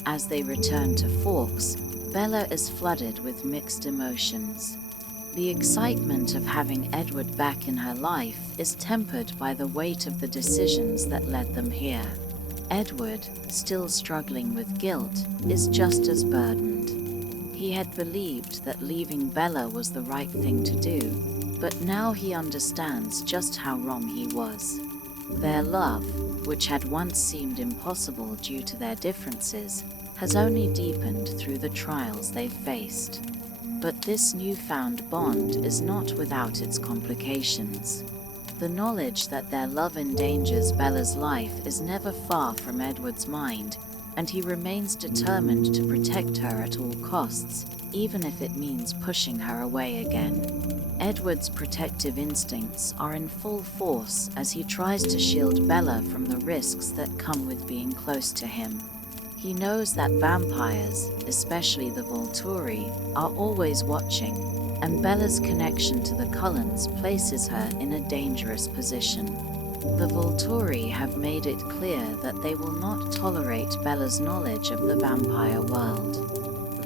As they return to Forks, Bella is flooded with mixed emotions. The excitement of having Edward back in her life is tempered by the weight of the decisions that led them here. Edward, still struggling with guilt, is just as burdened. He had believed that leaving Bella was the right thing to do, but now he understands just how wrong he was. Their love, which had once seemed impossible due to their differences, has only deepened through the trials they've faced. But this newfound bond is not without its complications. The knowledge that their love endangers Bella's life is never far from Edward's mind, and he remains determined to protect her at all costs, even if it means pushing her away again. Edward's protective instincts are in full force as he tries to shield Bella from the risks that come with being close to him. He knows that vampires, especially the Volturi, are always watching, and Bella's connection to the Cullens places her in a dangerous position. The Volturi have made it clear that they will not tolerate Bella's knowledge of the vampire world.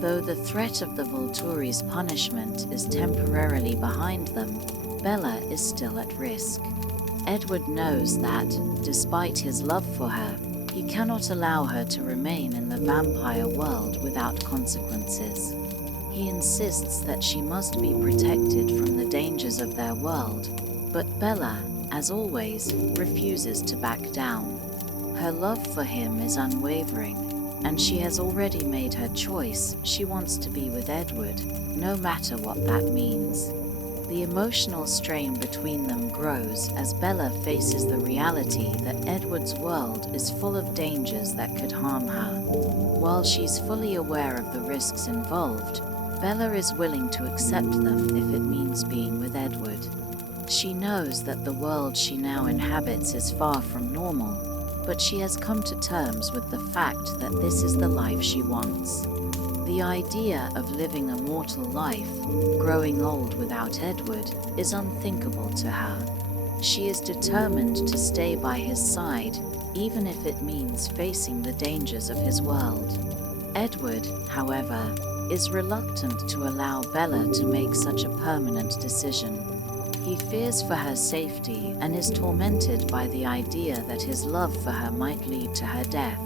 Though the threat of the Volturi's punishment is temporarily behind them, Bella is still at risk. Edward knows that, despite his love for her, he cannot allow her to remain in the vampire world without consequences. He insists that she must be protected from the dangers of their world, but Bella, as always, refuses to back down. Her love for him is unwavering, and she has already made her choice. She wants to be with Edward, no matter what that means. The emotional strain between them grows as Bella faces the reality that Edward's world is full of dangers that could harm her. While she's fully aware of the risks involved, Bella is willing to accept them if it means being with Edward. She knows that the world she now inhabits is far from normal, but she has come to terms with the fact that this is the life she wants. The idea of living a mortal life, growing old without Edward, is unthinkable to her. She is determined to stay by his side, even if it means facing the dangers of his world. Edward, however, is reluctant to allow Bella to make such a permanent decision. He fears for her safety and is tormented by the idea that his love for her might lead to her death.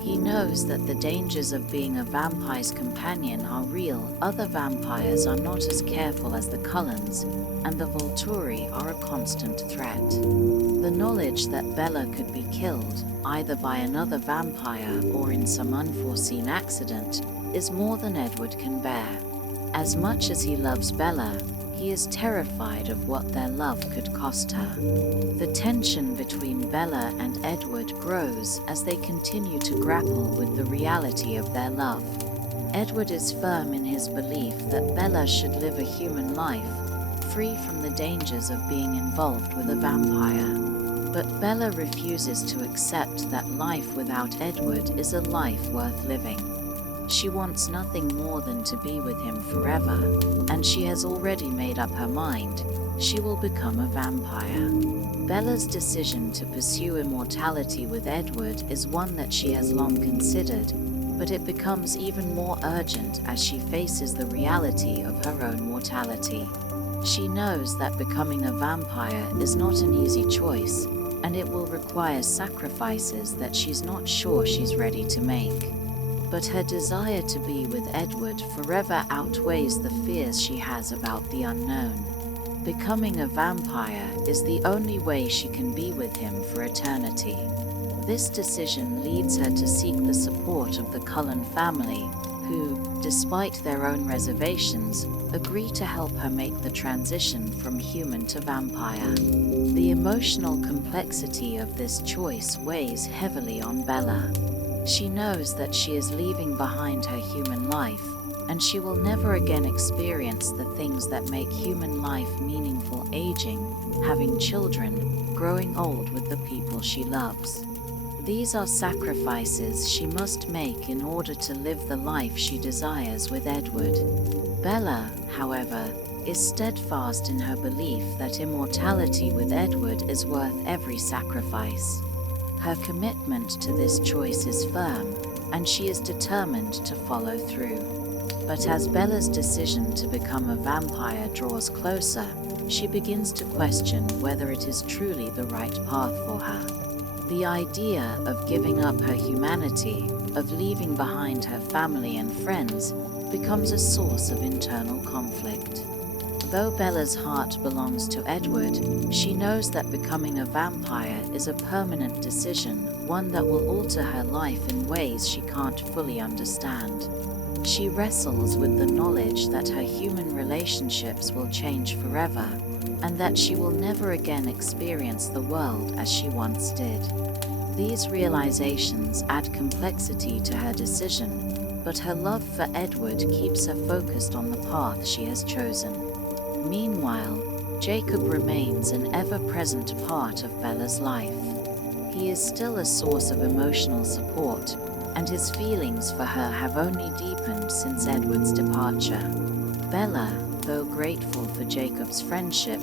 He knows that the dangers of being a vampire's companion are real. Other vampires are not as careful as the Cullens, and the Volturi are a constant threat. The knowledge that Bella could be killed, either by another vampire or in some unforeseen accident, is more than Edward can bear. As much as he loves Bella, he is terrified of what their love could cost her. The tension between Bella and Edward grows as they continue to grapple with the reality of their love. Edward is firm in his belief that Bella should live a human life, free from the dangers of being involved with a vampire. But Bella refuses to accept that life without Edward is a life worth living. She wants nothing more than to be with him forever, and she has already made up her mind. She will become a vampire. Bella's decision to pursue immortality with Edward is one that she has long considered, but it becomes even more urgent as she faces the reality of her own mortality. She knows that becoming a vampire is not an easy choice, and it will require sacrifices that she's not sure she's ready to make. But her desire to be with Edward forever outweighs the fears she has about the unknown. Becoming a vampire is the only way she can be with him for eternity. This decision leads her to seek the support of the Cullen family, who, despite their own reservations, agree to help her make the transition from human to vampire. The emotional complexity of this choice weighs heavily on Bella. She knows that she is leaving behind her human life, and she will never again experience the things that make human life meaningful: aging, having children, growing old with the people she loves. These are sacrifices she must make in order to live the life she desires with Edward. Bella, however, is steadfast in her belief that immortality with Edward is worth every sacrifice. Her commitment to this choice is firm, and she is determined to follow through. But as Bella's decision to become a vampire draws closer, she begins to question whether it is truly the right path for her. The idea of giving up her humanity, of leaving behind her family and friends, becomes a source of internal conflict. Though Bella's heart belongs to Edward, she knows that becoming a vampire is a permanent decision, one that will alter her life in ways she can't fully understand. She wrestles with the knowledge that her human relationships will change forever, and that she will never again experience the world as she once did. These realizations add complexity to her decision, but her love for Edward keeps her focused on the path she has chosen. Meanwhile, Jacob remains an ever-present part of Bella's life. He is still a source of emotional support, and his feelings for her have only deepened since Edward's departure. Bella, though grateful for Jacob's friendship,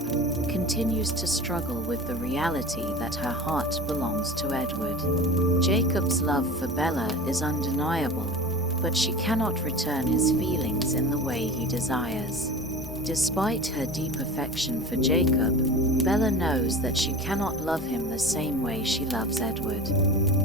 continues to struggle with the reality that her heart belongs to Edward. Jacob's love for Bella is undeniable, but she cannot return his feelings in the way he desires. Despite her deep affection for Jacob, Bella knows that she cannot love him the same way she loves Edward.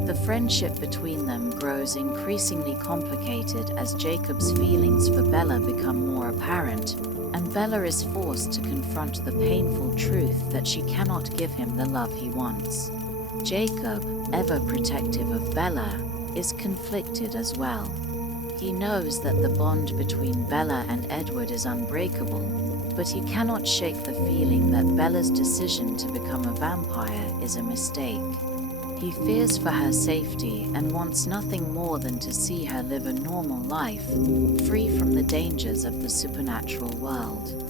The friendship between them grows increasingly complicated as Jacob's feelings for Bella become more apparent, and Bella is forced to confront the painful truth that she cannot give him the love he wants. Jacob, ever protective of Bella, is conflicted as well. He knows that the bond between Bella and Edward is unbreakable, but he cannot shake the feeling that Bella's decision to become a vampire is a mistake. He fears for her safety and wants nothing more than to see her live a normal life, free from the dangers of the supernatural world.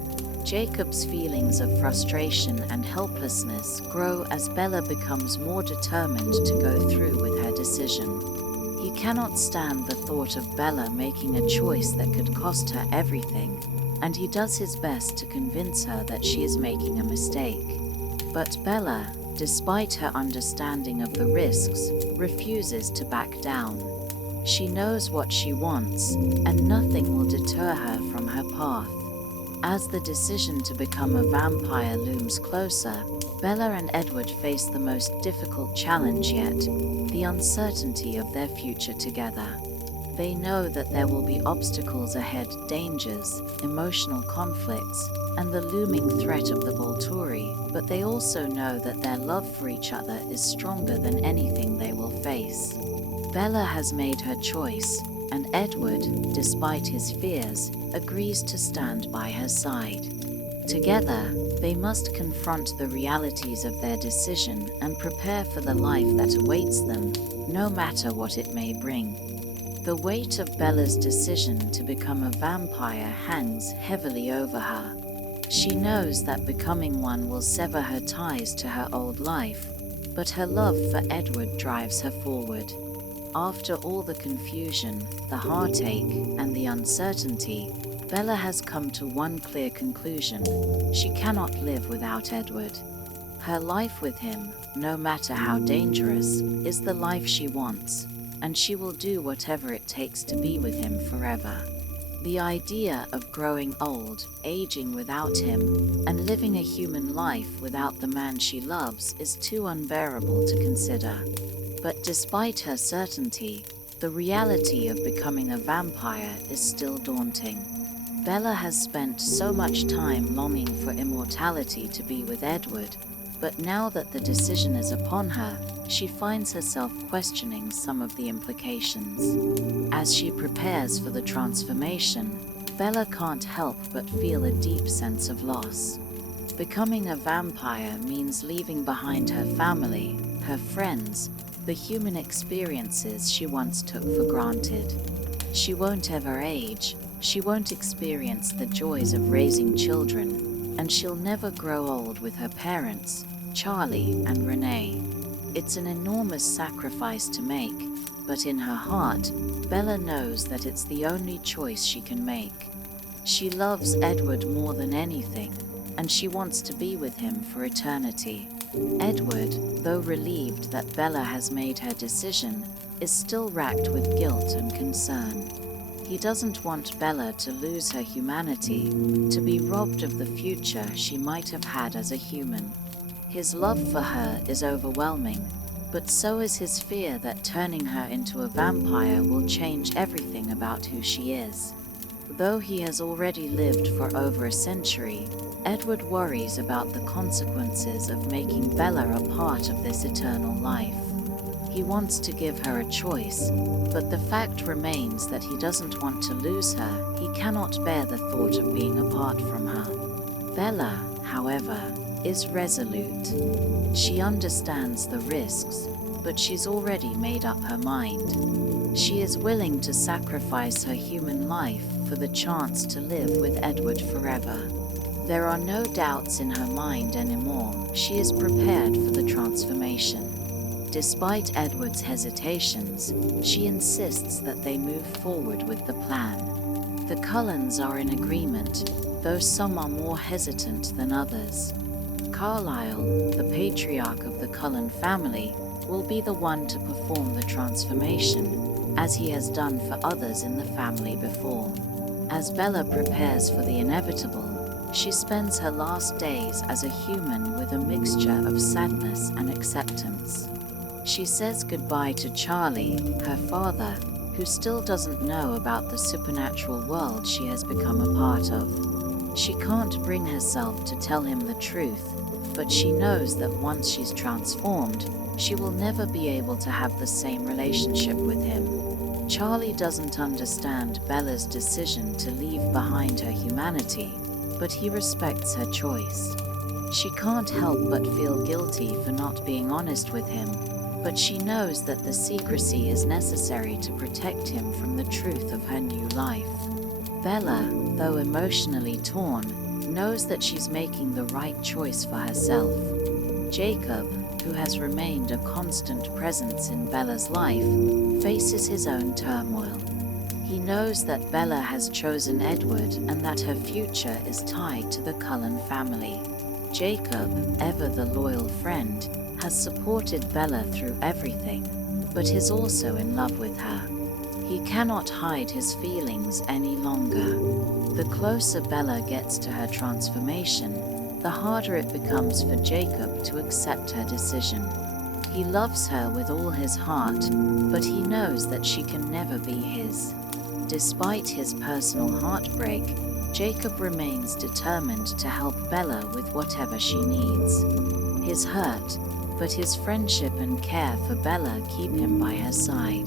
Jacob's feelings of frustration and helplessness grow as Bella becomes more determined to go through with her decision. He cannot stand the thought of Bella making a choice that could cost her everything, and he does his best to convince her that she is making a mistake. But Bella, despite her understanding of the risks, refuses to back down. She knows what she wants, and nothing will deter her from her path. As the decision to become a vampire looms closer, Bella and Edward face the most difficult challenge yet, the uncertainty of their future together. They know that there will be obstacles ahead, dangers, emotional conflicts, and the looming threat of the Volturi, but they also know that their love for each other is stronger than anything they will face. Bella has made her choice, and Edward, despite his fears, agrees to stand by her side. Together, they must confront the realities of their decision and prepare for the life that awaits them, no matter what it may bring. The weight of Bella's decision to become a vampire hangs heavily over her. She knows that becoming one will sever her ties to her old life, but her love for Edward drives her forward. After all the confusion, the heartache, and the uncertainty, Bella has come to one clear conclusion: she cannot live without Edward. Her life with him, no matter how dangerous, is the life she wants, and she will do whatever it takes to be with him forever. The idea of growing old, aging without him, and living a human life without the man she loves is too unbearable to consider. But despite her certainty, the reality of becoming a vampire is still daunting. Bella has spent so much time longing for immortality to be with Edward, but now that the decision is upon her, she finds herself questioning some of the implications. As she prepares for the transformation, Bella can't help but feel a deep sense of loss. Becoming a vampire means leaving behind her family, her friends, the human experiences she once took for granted. She won't ever age, she won't experience the joys of raising children, and she'll never grow old with her parents, Charlie and Renee. It's an enormous sacrifice to make, but in her heart, Bella knows that it's the only choice she can make. She loves Edward more than anything, and she wants to be with him for eternity. Edward, though relieved that Bella has made her decision, is still racked with guilt and concern. He doesn't want Bella to lose her humanity, to be robbed of the future she might have had as a human. His love for her is overwhelming, but so is his fear that turning her into a vampire will change everything about who she is. Though he has already lived for over a century, Edward worries about the consequences of making Bella a part of this eternal life. He wants to give her a choice, but the fact remains that he doesn't want to lose her. He cannot bear the thought of being apart from her. Bella, however, is resolute. She understands the risks, but she's already made up her mind. She is willing to sacrifice her human life for the chance to live with Edward forever. There are no doubts in her mind anymore. She is prepared for the transformation. Despite Edward's hesitations, she insists that they move forward with the plan. The Cullens are in agreement, though some are more hesitant than others. Carlisle, the patriarch of the Cullen family, will be the one to perform the transformation, as he has done for others in the family before. As Bella prepares for the inevitable, she spends her last days as a human with a mixture of sadness and acceptance. She says goodbye to Charlie, her father, who still doesn't know about the supernatural world she has become a part of. She can't bring herself to tell him the truth, but she knows that once she's transformed, she will never be able to have the same relationship with him. Charlie doesn't understand Bella's decision to leave behind her humanity, but he respects her choice. She can't help but feel guilty for not being honest with him, but she knows that the secrecy is necessary to protect him from the truth of her new life. Bella, though emotionally torn, knows that she's making the right choice for herself. Jacob, who has remained a constant presence in Bella's life, faces his own turmoil. He knows that Bella has chosen Edward and that her future is tied to the Cullen family. Jacob, ever the loyal friend, has supported Bella through everything, but is also in love with her. He cannot hide his feelings any longer. The closer Bella gets to her transformation, the harder it becomes for Jacob to accept her decision. He loves her with all his heart, but he knows that she can never be his. Despite his personal heartbreak, Jacob remains determined to help Bella with whatever she needs. He's hurt, but his friendship and care for Bella keep him by her side.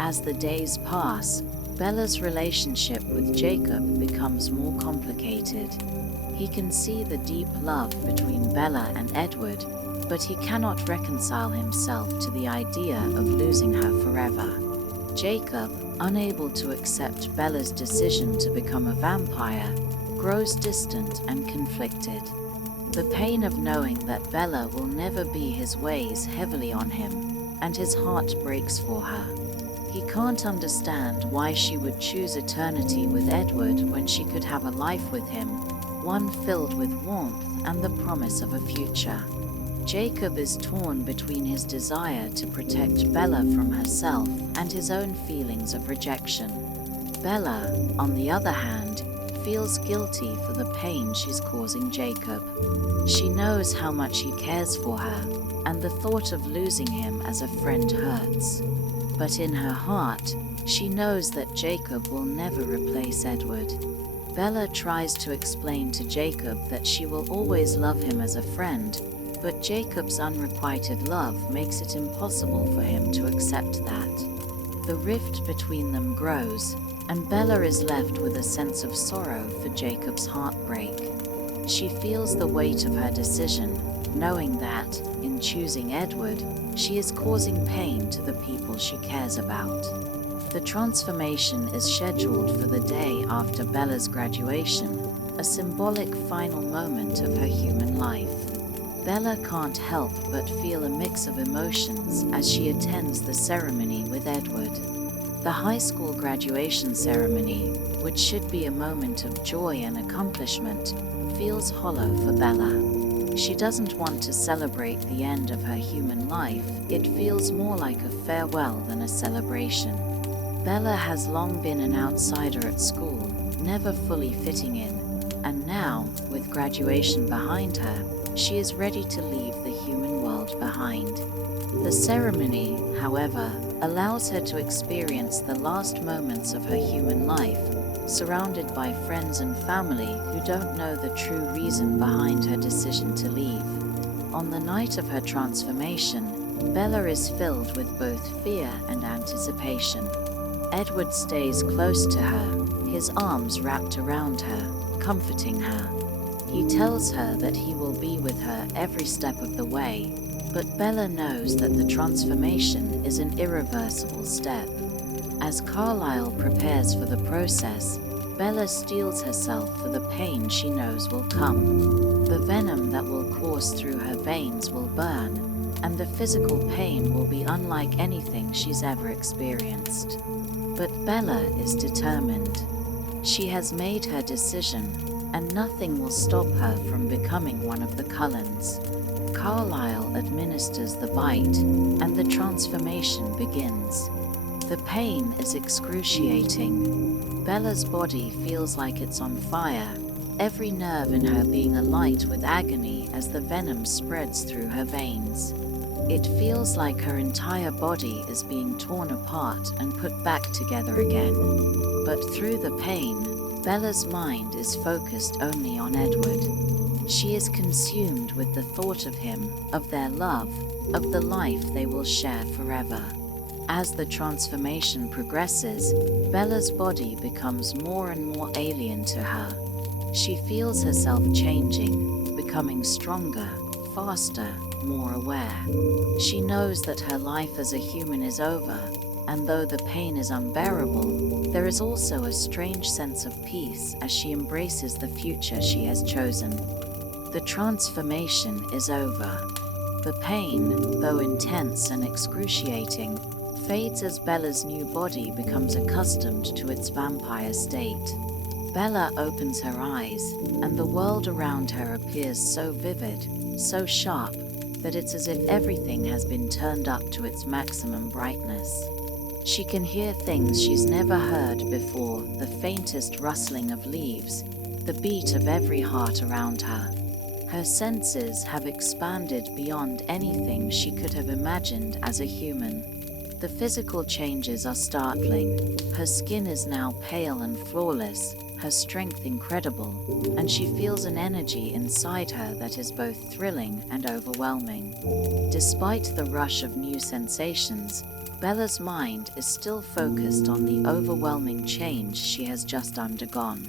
As the days pass, Bella's relationship with Jacob becomes more complicated. He can see the deep love between Bella and Edward, but he cannot reconcile himself to the idea of losing her forever. Jacob, unable to accept Bella's decision to become a vampire, grows distant and conflicted. The pain of knowing that Bella will never be his weighs heavily on him, and his heart breaks for her. He can't understand why she would choose eternity with Edward when she could have a life with him, one filled with warmth and the promise of a future. Jacob is torn between his desire to protect Bella from herself and his own feelings of rejection. Bella, on the other hand, feels guilty for the pain she's causing Jacob. She knows how much he cares for her, and the thought of losing him as a friend hurts. But in her heart, she knows that Jacob will never replace Edward. Bella tries to explain to Jacob that she will always love him as a friend, but Jacob's unrequited love makes it impossible for him to accept that. The rift between them grows, and Bella is left with a sense of sorrow for Jacob's heartbreak. She feels the weight of her decision, knowing that, in choosing Edward, she is causing pain to the people she cares about. The transformation is scheduled for the day after Bella's graduation, a symbolic final moment of her human life. Bella can't help but feel a mix of emotions as she attends the ceremony with Edward. The high school graduation ceremony, which should be a moment of joy and accomplishment, feels hollow for Bella. She doesn't want to celebrate the end of her human life. It feels more like a farewell than a celebration. Bella has long been an outsider at school, never fully fitting in, and now, with graduation behind her, she is ready to leave the human world behind. The ceremony, however, allows her to experience the last moments of her human life, surrounded by friends and family who don't know the true reason behind her decision to leave. On the night of her transformation, Bella is filled with both fear and anticipation. Edward stays close to her, his arms wrapped around her, comforting her. He tells her that he will be with her every step of the way, but Bella knows that the transformation is an irreversible step. As Carlisle prepares for the process, Bella steels herself for the pain she knows will come. The venom that will course through her veins will burn, and the physical pain will be unlike anything she's ever experienced. But Bella is determined. She has made her decision, and nothing will stop her from becoming one of the Cullens. Carlisle administers the bite, and the transformation begins. The pain is excruciating. Bella's body feels like it's on fire, every nerve in her being alight with agony as the venom spreads through her veins. It feels like her entire body is being torn apart and put back together again. But through the pain, Bella's mind is focused only on Edward. She is consumed with the thought of him, of their love, of the life they will share forever. As the transformation progresses, Bella's body becomes more and more alien to her. She feels herself changing, becoming stronger, faster, more aware. She knows that her life as a human is over, and though the pain is unbearable, there is also a strange sense of peace as she embraces the future she has chosen. The transformation is over. The pain, though intense and excruciating, fades as Bella's new body becomes accustomed to its vampire state. Bella opens her eyes, and the world around her appears so vivid, so sharp, that it's as if everything has been turned up to its maximum brightness. She can hear things she's never heard before, the faintest rustling of leaves, the beat of every heart around her. Her senses have expanded beyond anything she could have imagined as a human. The physical changes are startling. Her skin is now pale and flawless, her strength incredible, and she feels an energy inside her that is both thrilling and overwhelming. Despite the rush of new sensations, Bella's mind is still focused on the overwhelming change she has just undergone.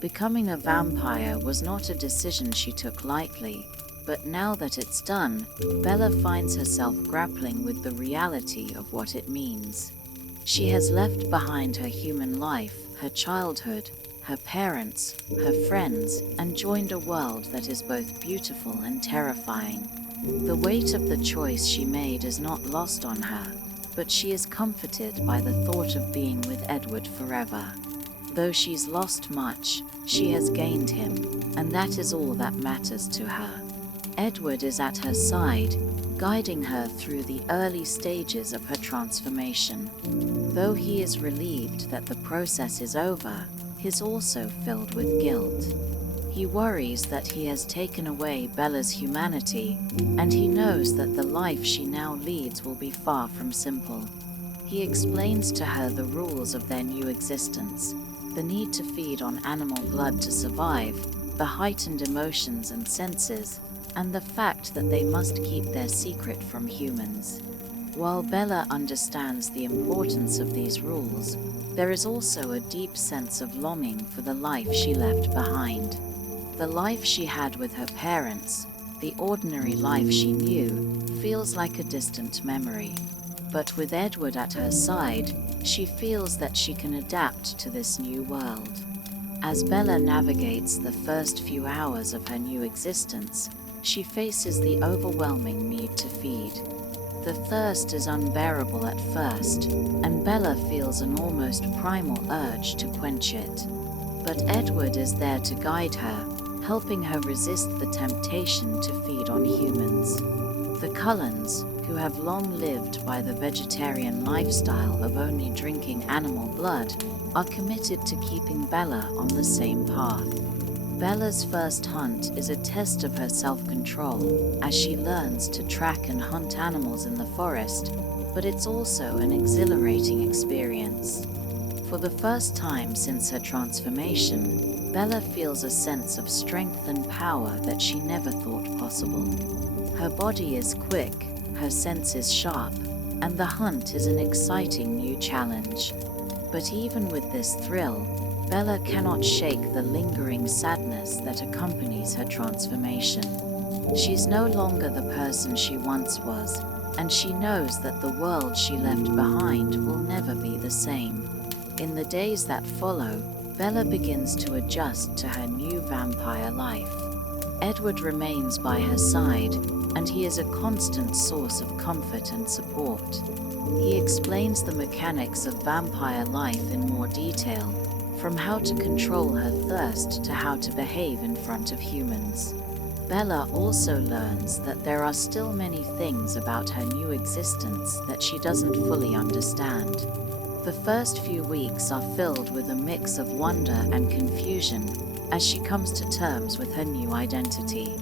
Becoming a vampire was not a decision she took lightly, but now that it's done, Bella finds herself grappling with the reality of what it means. She has left behind her human life, her childhood, her parents, her friends, and joined a world that is both beautiful and terrifying. The weight of the choice she made is not lost on her, but she is comforted by the thought of being with Edward forever. Though she's lost much, she has gained him, and that is all that matters to her. Edward is at her side, guiding her through the early stages of her transformation. Though he is relieved that the process is over, he's also filled with guilt. He worries that he has taken away Bella's humanity, and he knows that the life she now leads will be far from simple. He explains to her the rules of their new existence, the need to feed on animal blood to survive, the heightened emotions and senses, and the fact that they must keep their secret from humans. While Bella understands the importance of these rules, there is also a deep sense of longing for the life she left behind. The life she had with her parents, the ordinary life she knew, feels like a distant memory. But with Edward at her side, she feels that she can adapt to this new world. As Bella navigates the first few hours of her new existence, she faces the overwhelming need to feed. The thirst is unbearable at first, and Bella feels an almost primal urge to quench it. But Edward is there to guide her, helping her resist the temptation to feed on humans. The Cullens, who have long lived by the vegetarian lifestyle of only drinking animal blood, are committed to keeping Bella on the same path. Bella's first hunt is a test of her self-control, as she learns to track and hunt animals in the forest, but it's also an exhilarating experience. For the first time since her transformation, Bella feels a sense of strength and power that she never thought possible. Her body is quick, her senses sharp, and the hunt is an exciting new challenge. But even with this thrill, Bella cannot shake the lingering sadness that accompanies her transformation. She's no longer the person she once was, and she knows that the world she left behind will never be the same. In the days that follow, Bella begins to adjust to her new vampire life. Edward remains by her side, and he is a constant source of comfort and support. He explains the mechanics of vampire life in more detail, from how to control her thirst to how to behave in front of humans. Bella also learns that there are still many things about her new existence that she doesn't fully understand. The first few weeks are filled with a mix of wonder and confusion as she comes to terms with her new identity.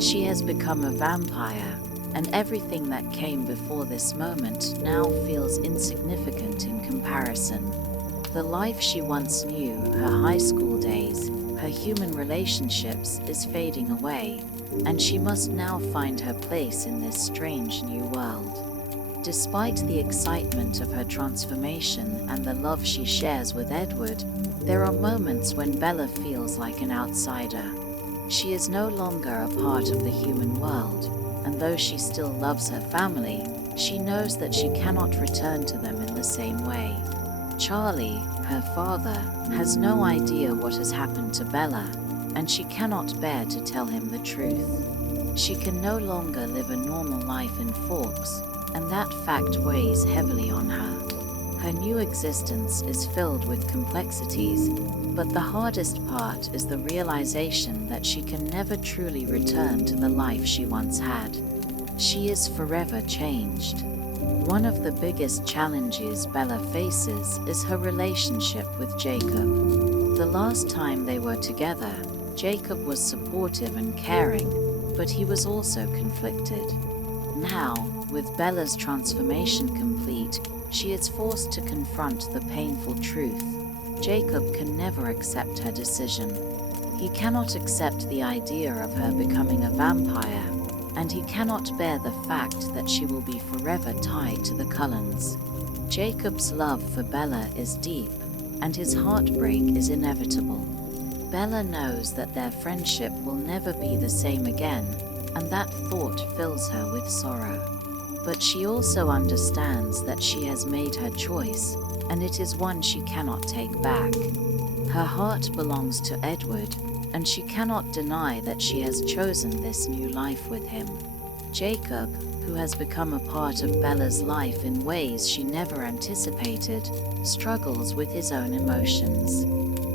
She has become a vampire, and everything that came before this moment now feels insignificant in comparison. The life she once knew, her high school days, her human relationships, is fading away, and she must now find her place in this strange new world. Despite the excitement of her transformation and the love she shares with Edward, there are moments when Bella feels like an outsider. She is no longer a part of the human world, and though she still loves her family, she knows that she cannot return to them in the same way. Charlie, her father, has no idea what has happened to Bella, and she cannot bear to tell him the truth. She can no longer live a normal life in Forks, and that fact weighs heavily on her. Her new existence is filled with complexities, but the hardest part is the realization that she can never truly return to the life she once had. She is forever changed. One of the biggest challenges Bella faces is her relationship with Jacob. The last time they were together, Jacob was supportive and caring, but he was also conflicted. Now, with Bella's transformation complete, she is forced to confront the painful truth. Jacob can never accept her decision. He cannot accept the idea of her becoming a vampire, and he cannot bear the fact that she will be forever tied to the Cullens. Jacob's love for Bella is deep, and his heartbreak is inevitable. Bella knows that their friendship will never be the same again, and that thought fills her with sorrow. But she also understands that she has made her choice, and it is one she cannot take back. Her heart belongs to Edward, and she cannot deny that she has chosen this new life with him. Jacob, who has become a part of Bella's life in ways she never anticipated, struggles with his own emotions.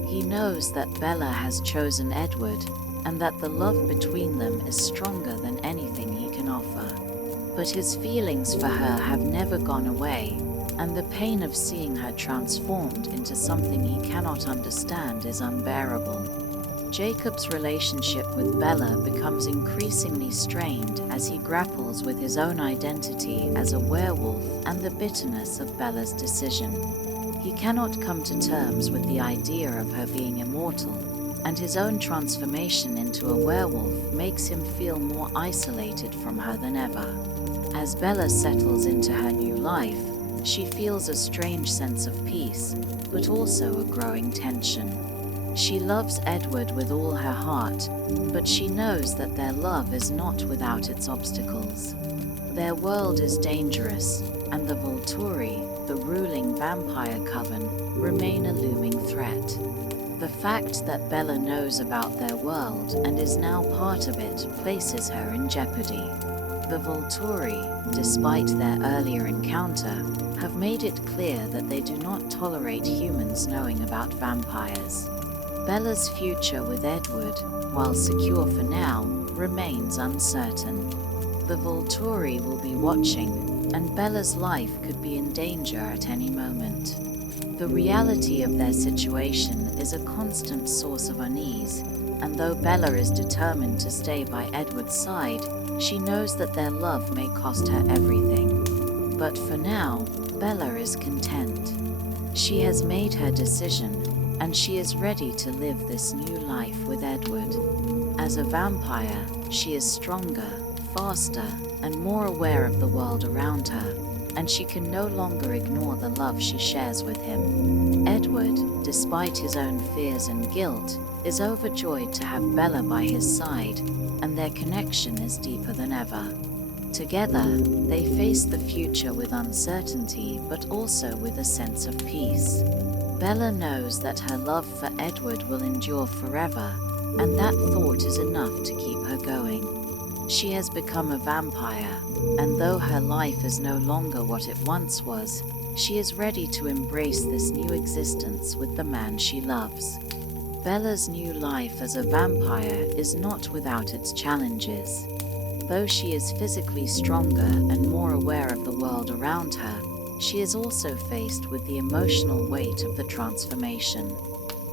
He knows that Bella has chosen Edward, and that the love between them is stronger than anything he can offer. But his feelings for her have never gone away, and the pain of seeing her transformed into something he cannot understand is unbearable. Jacob's relationship with Bella becomes increasingly strained as he grapples with his own identity as a werewolf and the bitterness of Bella's decision. He cannot come to terms with the idea of her being immortal, and his own transformation into a werewolf makes him feel more isolated from her than ever. As Bella settles into her new life, she feels a strange sense of peace, but also a growing tension. She loves Edward with all her heart, but she knows that their love is not without its obstacles. Their world is dangerous, and the Volturi, the ruling vampire coven, remain a looming threat. The fact that Bella knows about their world and is now part of it places her in jeopardy. The Volturi, despite their earlier encounter, have made it clear that they do not tolerate humans knowing about vampires. Bella's future with Edward, while secure for now, remains uncertain. The Volturi will be watching, and Bella's life could be in danger at any moment. The reality of their situation is a constant source of unease, and though Bella is determined to stay by Edward's side, she knows that their love may cost her everything. But for now, Bella is content. She has made her decision, and she is ready to live this new life with Edward. As a vampire, she is stronger, faster, and more aware of the world around her, and she can no longer ignore the love she shares with him. Edward, despite his own fears and guilt, is overjoyed to have Bella by his side, and their connection is deeper than ever. Together, they face the future with uncertainty, but also with a sense of peace. Bella knows that her love for Edward will endure forever, and that thought is enough to keep her going. She has become a vampire, and though her life is no longer what it once was, she is ready to embrace this new existence with the man she loves. Bella's new life as a vampire is not without its challenges. Though she is physically stronger and more aware of the world around her, she is also faced with the emotional weight of the transformation.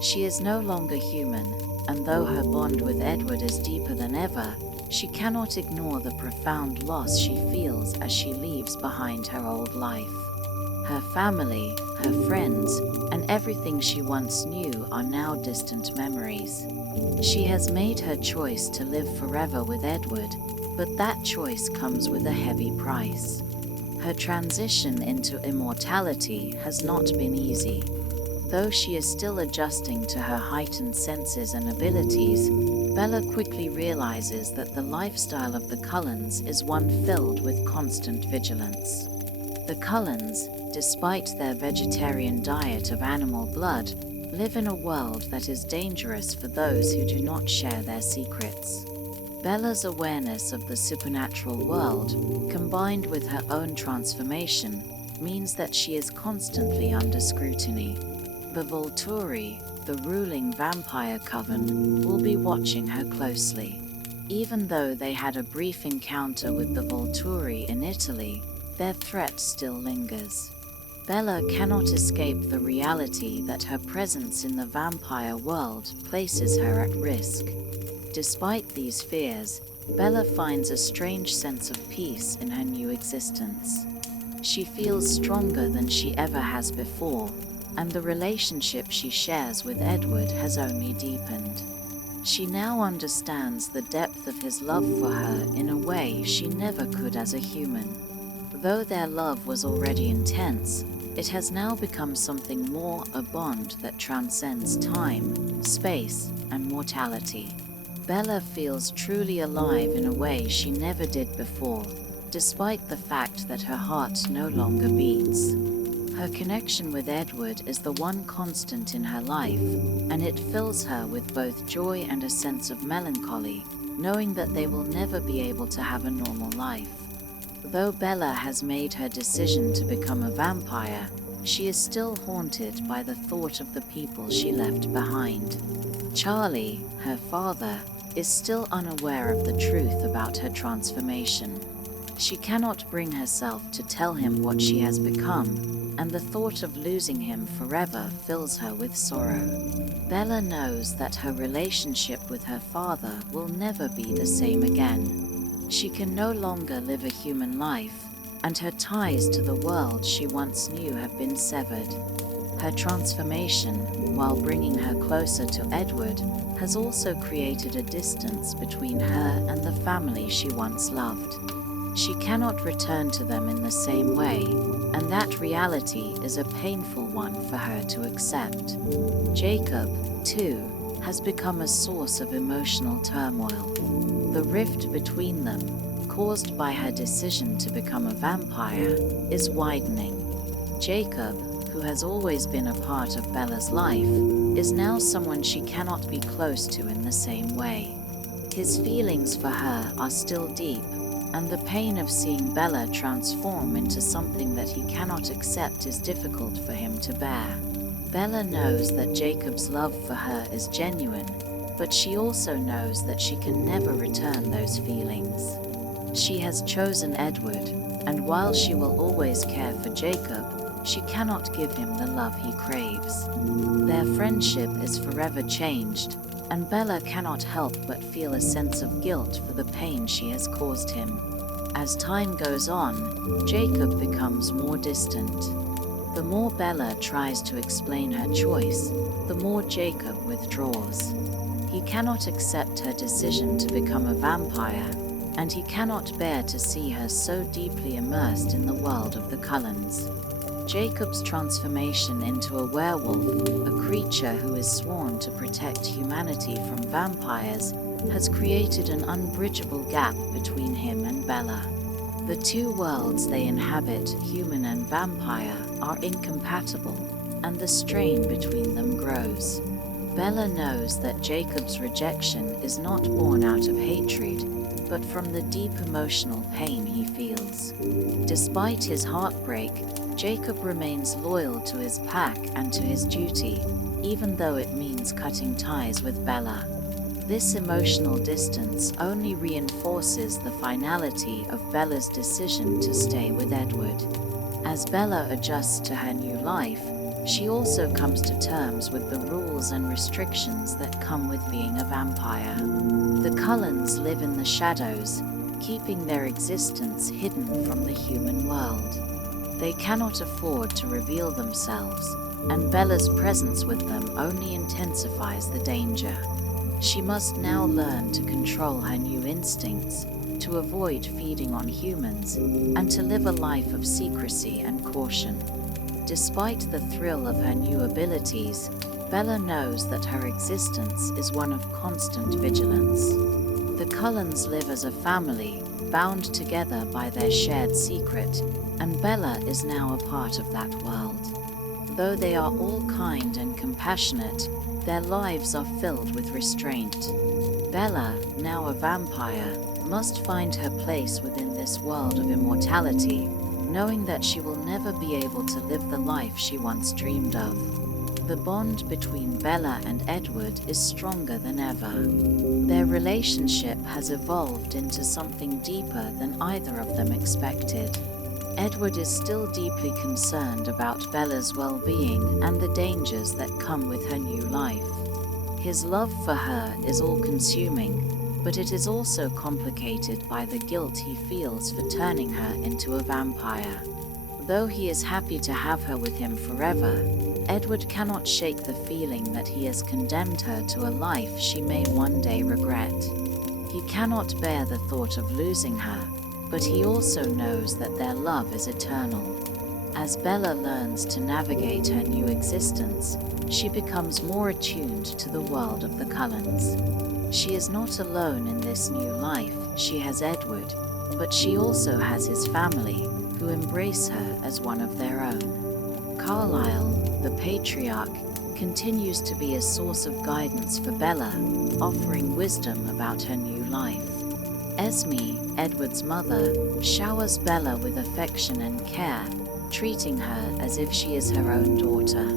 She is no longer human, and though her bond with Edward is deeper than ever, she cannot ignore the profound loss she feels as she leaves behind her old life. Her family, her friends, and everything she once knew are now distant memories. She has made her choice to live forever with Edward, but that choice comes with a heavy price. Her transition into immortality has not been easy. Though she is still adjusting to her heightened senses and abilities, Bella quickly realizes that the lifestyle of the Cullens is one filled with constant vigilance. The Cullens, despite their vegetarian diet of animal blood, live in a world that is dangerous for those who do not share their secrets. Bella's awareness of the supernatural world, combined with her own transformation, means that she is constantly under scrutiny. The Volturi, the ruling vampire coven, will be watching her closely. Even though they had a brief encounter with the Volturi in Italy, their threat still lingers. Bella cannot escape the reality that her presence in the vampire world places her at risk. Despite these fears, Bella finds a strange sense of peace in her new existence. She feels stronger than she ever has before, and the relationship she shares with Edward has only deepened. She now understands the depth of his love for her in a way she never could as a human. Though their love was already intense, it has now become something more, a bond that transcends time, space, and mortality. Bella feels truly alive in a way she never did before, despite the fact that her heart no longer beats. Her connection with Edward is the one constant in her life, and it fills her with both joy and a sense of melancholy, knowing that they will never be able to have a normal life. Though Bella has made her decision to become a vampire, she is still haunted by the thought of the people she left behind. Charlie, her father, is still unaware of the truth about her transformation. She cannot bring herself to tell him what she has become, and the thought of losing him forever fills her with sorrow. Bella knows that her relationship with her father will never be the same again. She can no longer live a human life, and her ties to the world she once knew have been severed. Her transformation, while bringing her closer to Edward, has also created a distance between her and the family she once loved. She cannot return to them in the same way, and that reality is a painful one for her to accept. Jacob, too, has become a source of emotional turmoil. The rift between them, caused by her decision to become a vampire, is widening. Jacob, who has always been a part of Bella's life, is now someone she cannot be close to in the same way. His feelings for her are still deep, and the pain of seeing Bella transform into something that he cannot accept is difficult for him to bear. Bella knows that Jacob's love for her is genuine, but she also knows that she can never return those feelings. She has chosen Edward, and while she will always care for Jacob, she cannot give him the love he craves. Their friendship is forever changed, and Bella cannot help but feel a sense of guilt for the pain she has caused him. As time goes on, Jacob becomes more distant. The more Bella tries to explain her choice, the more Jacob withdraws. He cannot accept her decision to become a vampire, and he cannot bear to see her so deeply immersed in the world of the Cullens. Jacob's transformation into a werewolf, a creature who is sworn to protect humanity from vampires, has created an unbridgeable gap between him and Bella. The two worlds they inhabit, human and vampire, are incompatible, and the strain between them grows. Bella knows that Jacob's rejection is not born out of hatred, but from the deep emotional pain he feels. Despite his heartbreak, Jacob remains loyal to his pack and to his duty, even though it means cutting ties with Bella. This emotional distance only reinforces the finality of Bella's decision to stay with Edward. As Bella adjusts to her new life, she also comes to terms with the rules and restrictions that come with being a vampire. The Cullens live in the shadows, keeping their existence hidden from the human world. They cannot afford to reveal themselves, and Bella's presence with them only intensifies the danger. She must now learn to control her new instincts, to avoid feeding on humans, and to live a life of secrecy and caution. Despite the thrill of her new abilities, Bella knows that her existence is one of constant vigilance. The Cullens live as a family, bound together by their shared secret, and Bella is now a part of that world. Though they are all kind and compassionate, their lives are filled with restraint. Bella, now a vampire, must find her place within this world of immortality, knowing that she will never be able to live the life she once dreamed of. The bond between Bella and Edward is stronger than ever. Their relationship has evolved into something deeper than either of them expected. Edward is still deeply concerned about Bella's well-being and the dangers that come with her new life. His love for her is all-consuming, but it is also complicated by the guilt he feels for turning her into a vampire. Though he is happy to have her with him forever, Edward cannot shake the feeling that he has condemned her to a life she may one day regret. He cannot bear the thought of losing her, but he also knows that their love is eternal. As Bella learns to navigate her new existence, she becomes more attuned to the world of the Cullens. She is not alone in this new life. She has Edward, but she also has his family, who embrace her as one of their own. Carlisle, the patriarch, continues to be a source of guidance for Bella, offering wisdom about her new life. Esme, Edward's mother, showers Bella with affection and care, treating her as if she is her own daughter.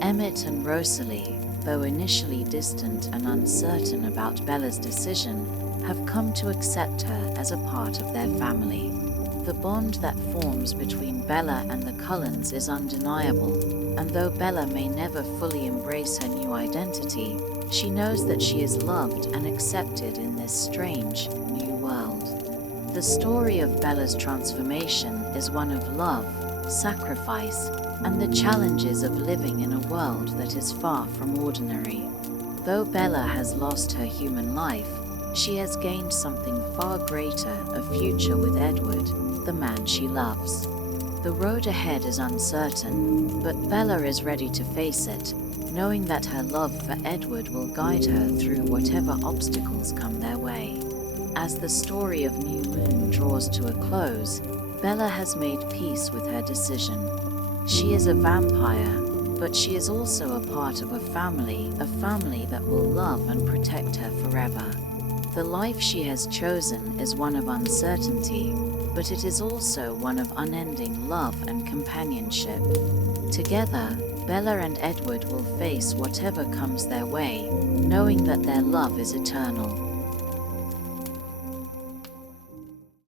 Emmett and Rosalie, though initially distant and uncertain about Bella's decision, have come to accept her as a part of their family. The bond that forms between Bella and the Cullens is undeniable, and though Bella may never fully embrace her new identity, she knows that she is loved and accepted in this strange, new world. The story of Bella's transformation is one of love, sacrifice, and the challenges of living in a world that is far from ordinary. Though Bella has lost her human life, she has gained something far greater, a future with Edward, the man she loves. The road ahead is uncertain, but Bella is ready to face it, knowing that her love for Edward will guide her through whatever obstacles come their way. As the story of New Moon draws to a close, Bella has made peace with her decision. She is a vampire, but she is also a part of a family that will love and protect her forever. The life she has chosen is one of uncertainty, but it is also one of unending love and companionship. Together, Bella and Edward will face whatever comes their way, knowing that their love is eternal.